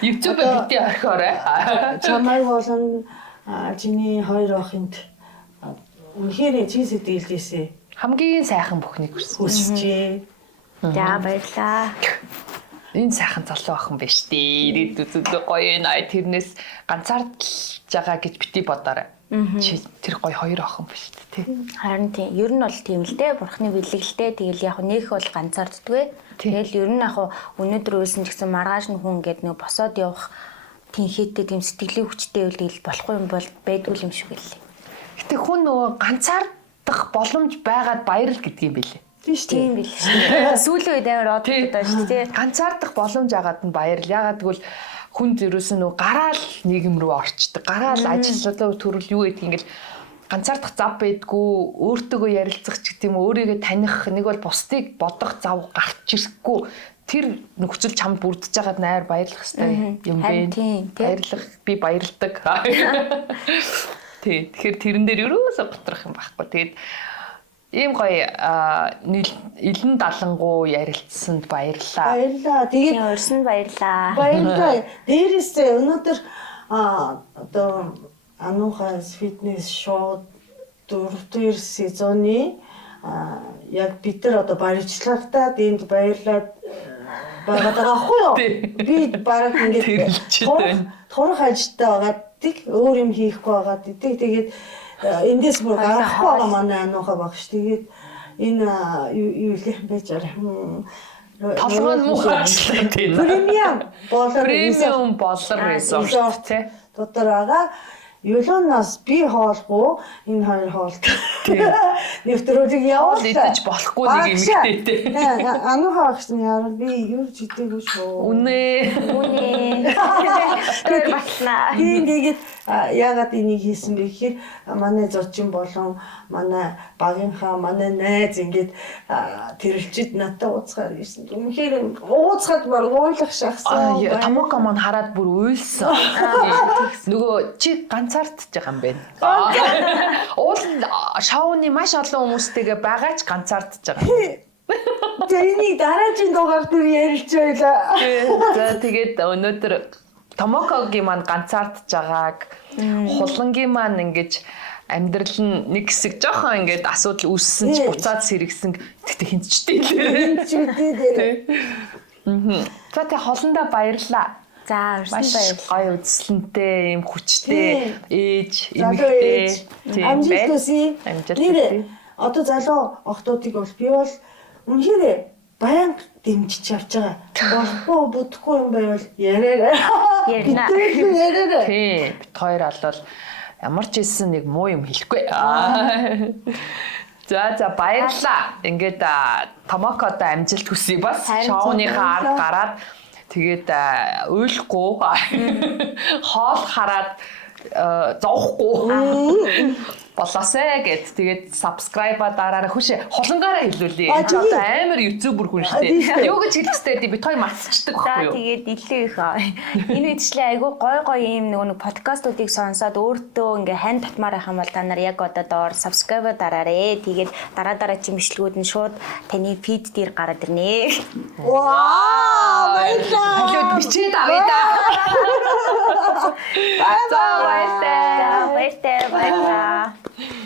YouTube бити орхиорой. Чамайг болон чиний хоёр охинд үнэхээр чин сэтгэлдээсээ хамгийн сайхан бүхнийг хүсчихье. За баярлаа. Энэ сайхан залуу охин биш дээ. Ирээдүйд зөв гоё нэ тэрнээс ганцаардж байгаа гэж бити бодоорой. Чи тэр гоё хоёр охин биш тий. Харин тийм. Ер нь бол тийм л дээ. Бурхны бэлгэлтэй. Тэгэл яг нөх бол ганцаарддгүй. Тэгэл ер нь яг өнөөдөр үйлсэн ч гэсэн маргааш нь хүн ингээд нэг босоод явах тэнхээтэй тийм сэтгэлийн хүчтэй үйл болохгүй юм бол байдгүй юм шиг байлээ. Гэтэ хүн нөгөө ганцаардах боломж байгаад баярл гэдгийм байлээ. Тийм биll шүү. Сүүлийн үед амар одод байгаа шүү дээ. Ганцаардах боломж агаад нь баярл. Ягаад гэвэл хүн зөрөөсөн нөгөө гараал нийгэм рүү орчдөг. Гараал ажиллалаа төрөл юу гэдэг ингээл ганцаардах зав байдгүй, өөртөөгөө ярилцах ч гэдэм өөрийгөө таних нэг бол бусдыг бодох зав гарч ирэхгүй. Тэр нөхцөл чамд бүрдэж байгаад найр баярлах хэрэгтэй юм бэ. Баярлах би баярладаг. Тий. Тэгэхээр тэрэн дээр ерөөсө готрох юм байхгүй. Тэгээд ийм гоё илэн далангуу ярилцсанд баярлалаа. Баярлалаа. Тэгээд урьсанд баярлалаа. Баярлалаа. Дээрээсээ өнөөдөр одоо Анухаас фитнес шоу 4-р сезоны яг бид нар одоо баримтлагатаа энд баярлаад байгаад байгаа хгүй юу? Би бараг ингээд турах ажилтаа байгаад тийг өөр юм хийхгүй байгаад тийг тэгээд эндээс бүр гарахгүй байгаа манай ануухай баг ш. Тэгээд энэ юу лээ байж арай. Толгой нь муухайчлаа тийм. Премиум болор resort тий. Дотор байгаа. Юлоноос би хоолгүй энэ хоёр хоолт. Нэвтрүүлэг явуулаа. Идэж болохгүй нэг эмэгтэй тий. Ануухай багшны яар би юу ч идээгүй шүү. Үнэ. Тэр батнаа. Тэгээд яагаад энийг хийсэн бэ гэхээр манай зочин болон манай багийнхаа манай найз ингээд тэрэлчид надад ууцгаар ирсэн. Үнэхээр ууцгаад баг уйлах шахсан. Томоко маань хараад бүр уйлсан. Нөгөө чи ганцаардж байгаа юм байна. Уул шоуны маш олон хүмүүстэйгээ байгаач ганцаардж байгаа. Тэнийг дараагийн дугаар дээр ярьж байлаа. За тэгээд өнөөдөр Томокогийн маань ганцаардж байгааг хулангийн маань ингэж амьдрал нь нэг хэсэг жоохон ингээд асуудал үүссэн ч буцаад сэргсэн. Тэгтээ хинтчтэй лээ. За тэ холондоо баярлаа. За урьсан баярлалаа. Гоё үзлэнтэй, юм хүчтэй ээж, эмэгтэй. Амжилт хүсье. Нэр одоо залуу охтуудыг бол би бол үнэхээр баян дэмжиж явж байгаа. Болохгүй бүдэхгүй юм байвал яриараа. Ярина. Тийм. Бид хоёр алвал ямар ч хэлсэн нэг муу юм хэлэхгүй. За баярлалаа. Ингээд Томокодо амжилт хүсье бас. Шоуныхаа ард гараад тэгээд уйлахгүй хоол хараад зовхгүй болоосэй гэд тэгээд subscribe-а дараарай хүшээ холонгаараа хэлүүлээ. Одоо амар ютубер хүн штэ. Юу гэж хэлэх ёстой бид хоёр марцчихдаг байхгүй юу? Тэгээд илүү их энэ үедчлээ айгүй гой юм нэг подкастуудыг сонсоод өөртөө ингээ хань татмаар байх юм бол та нар яг одоо доор subscribe дараарай. Тэгээд дараа чимэглэлүүд нь шууд таны feed дээр гараад ирнэ. Вау! Баярлалаа. Бичээд авъя да. Баярлалаа.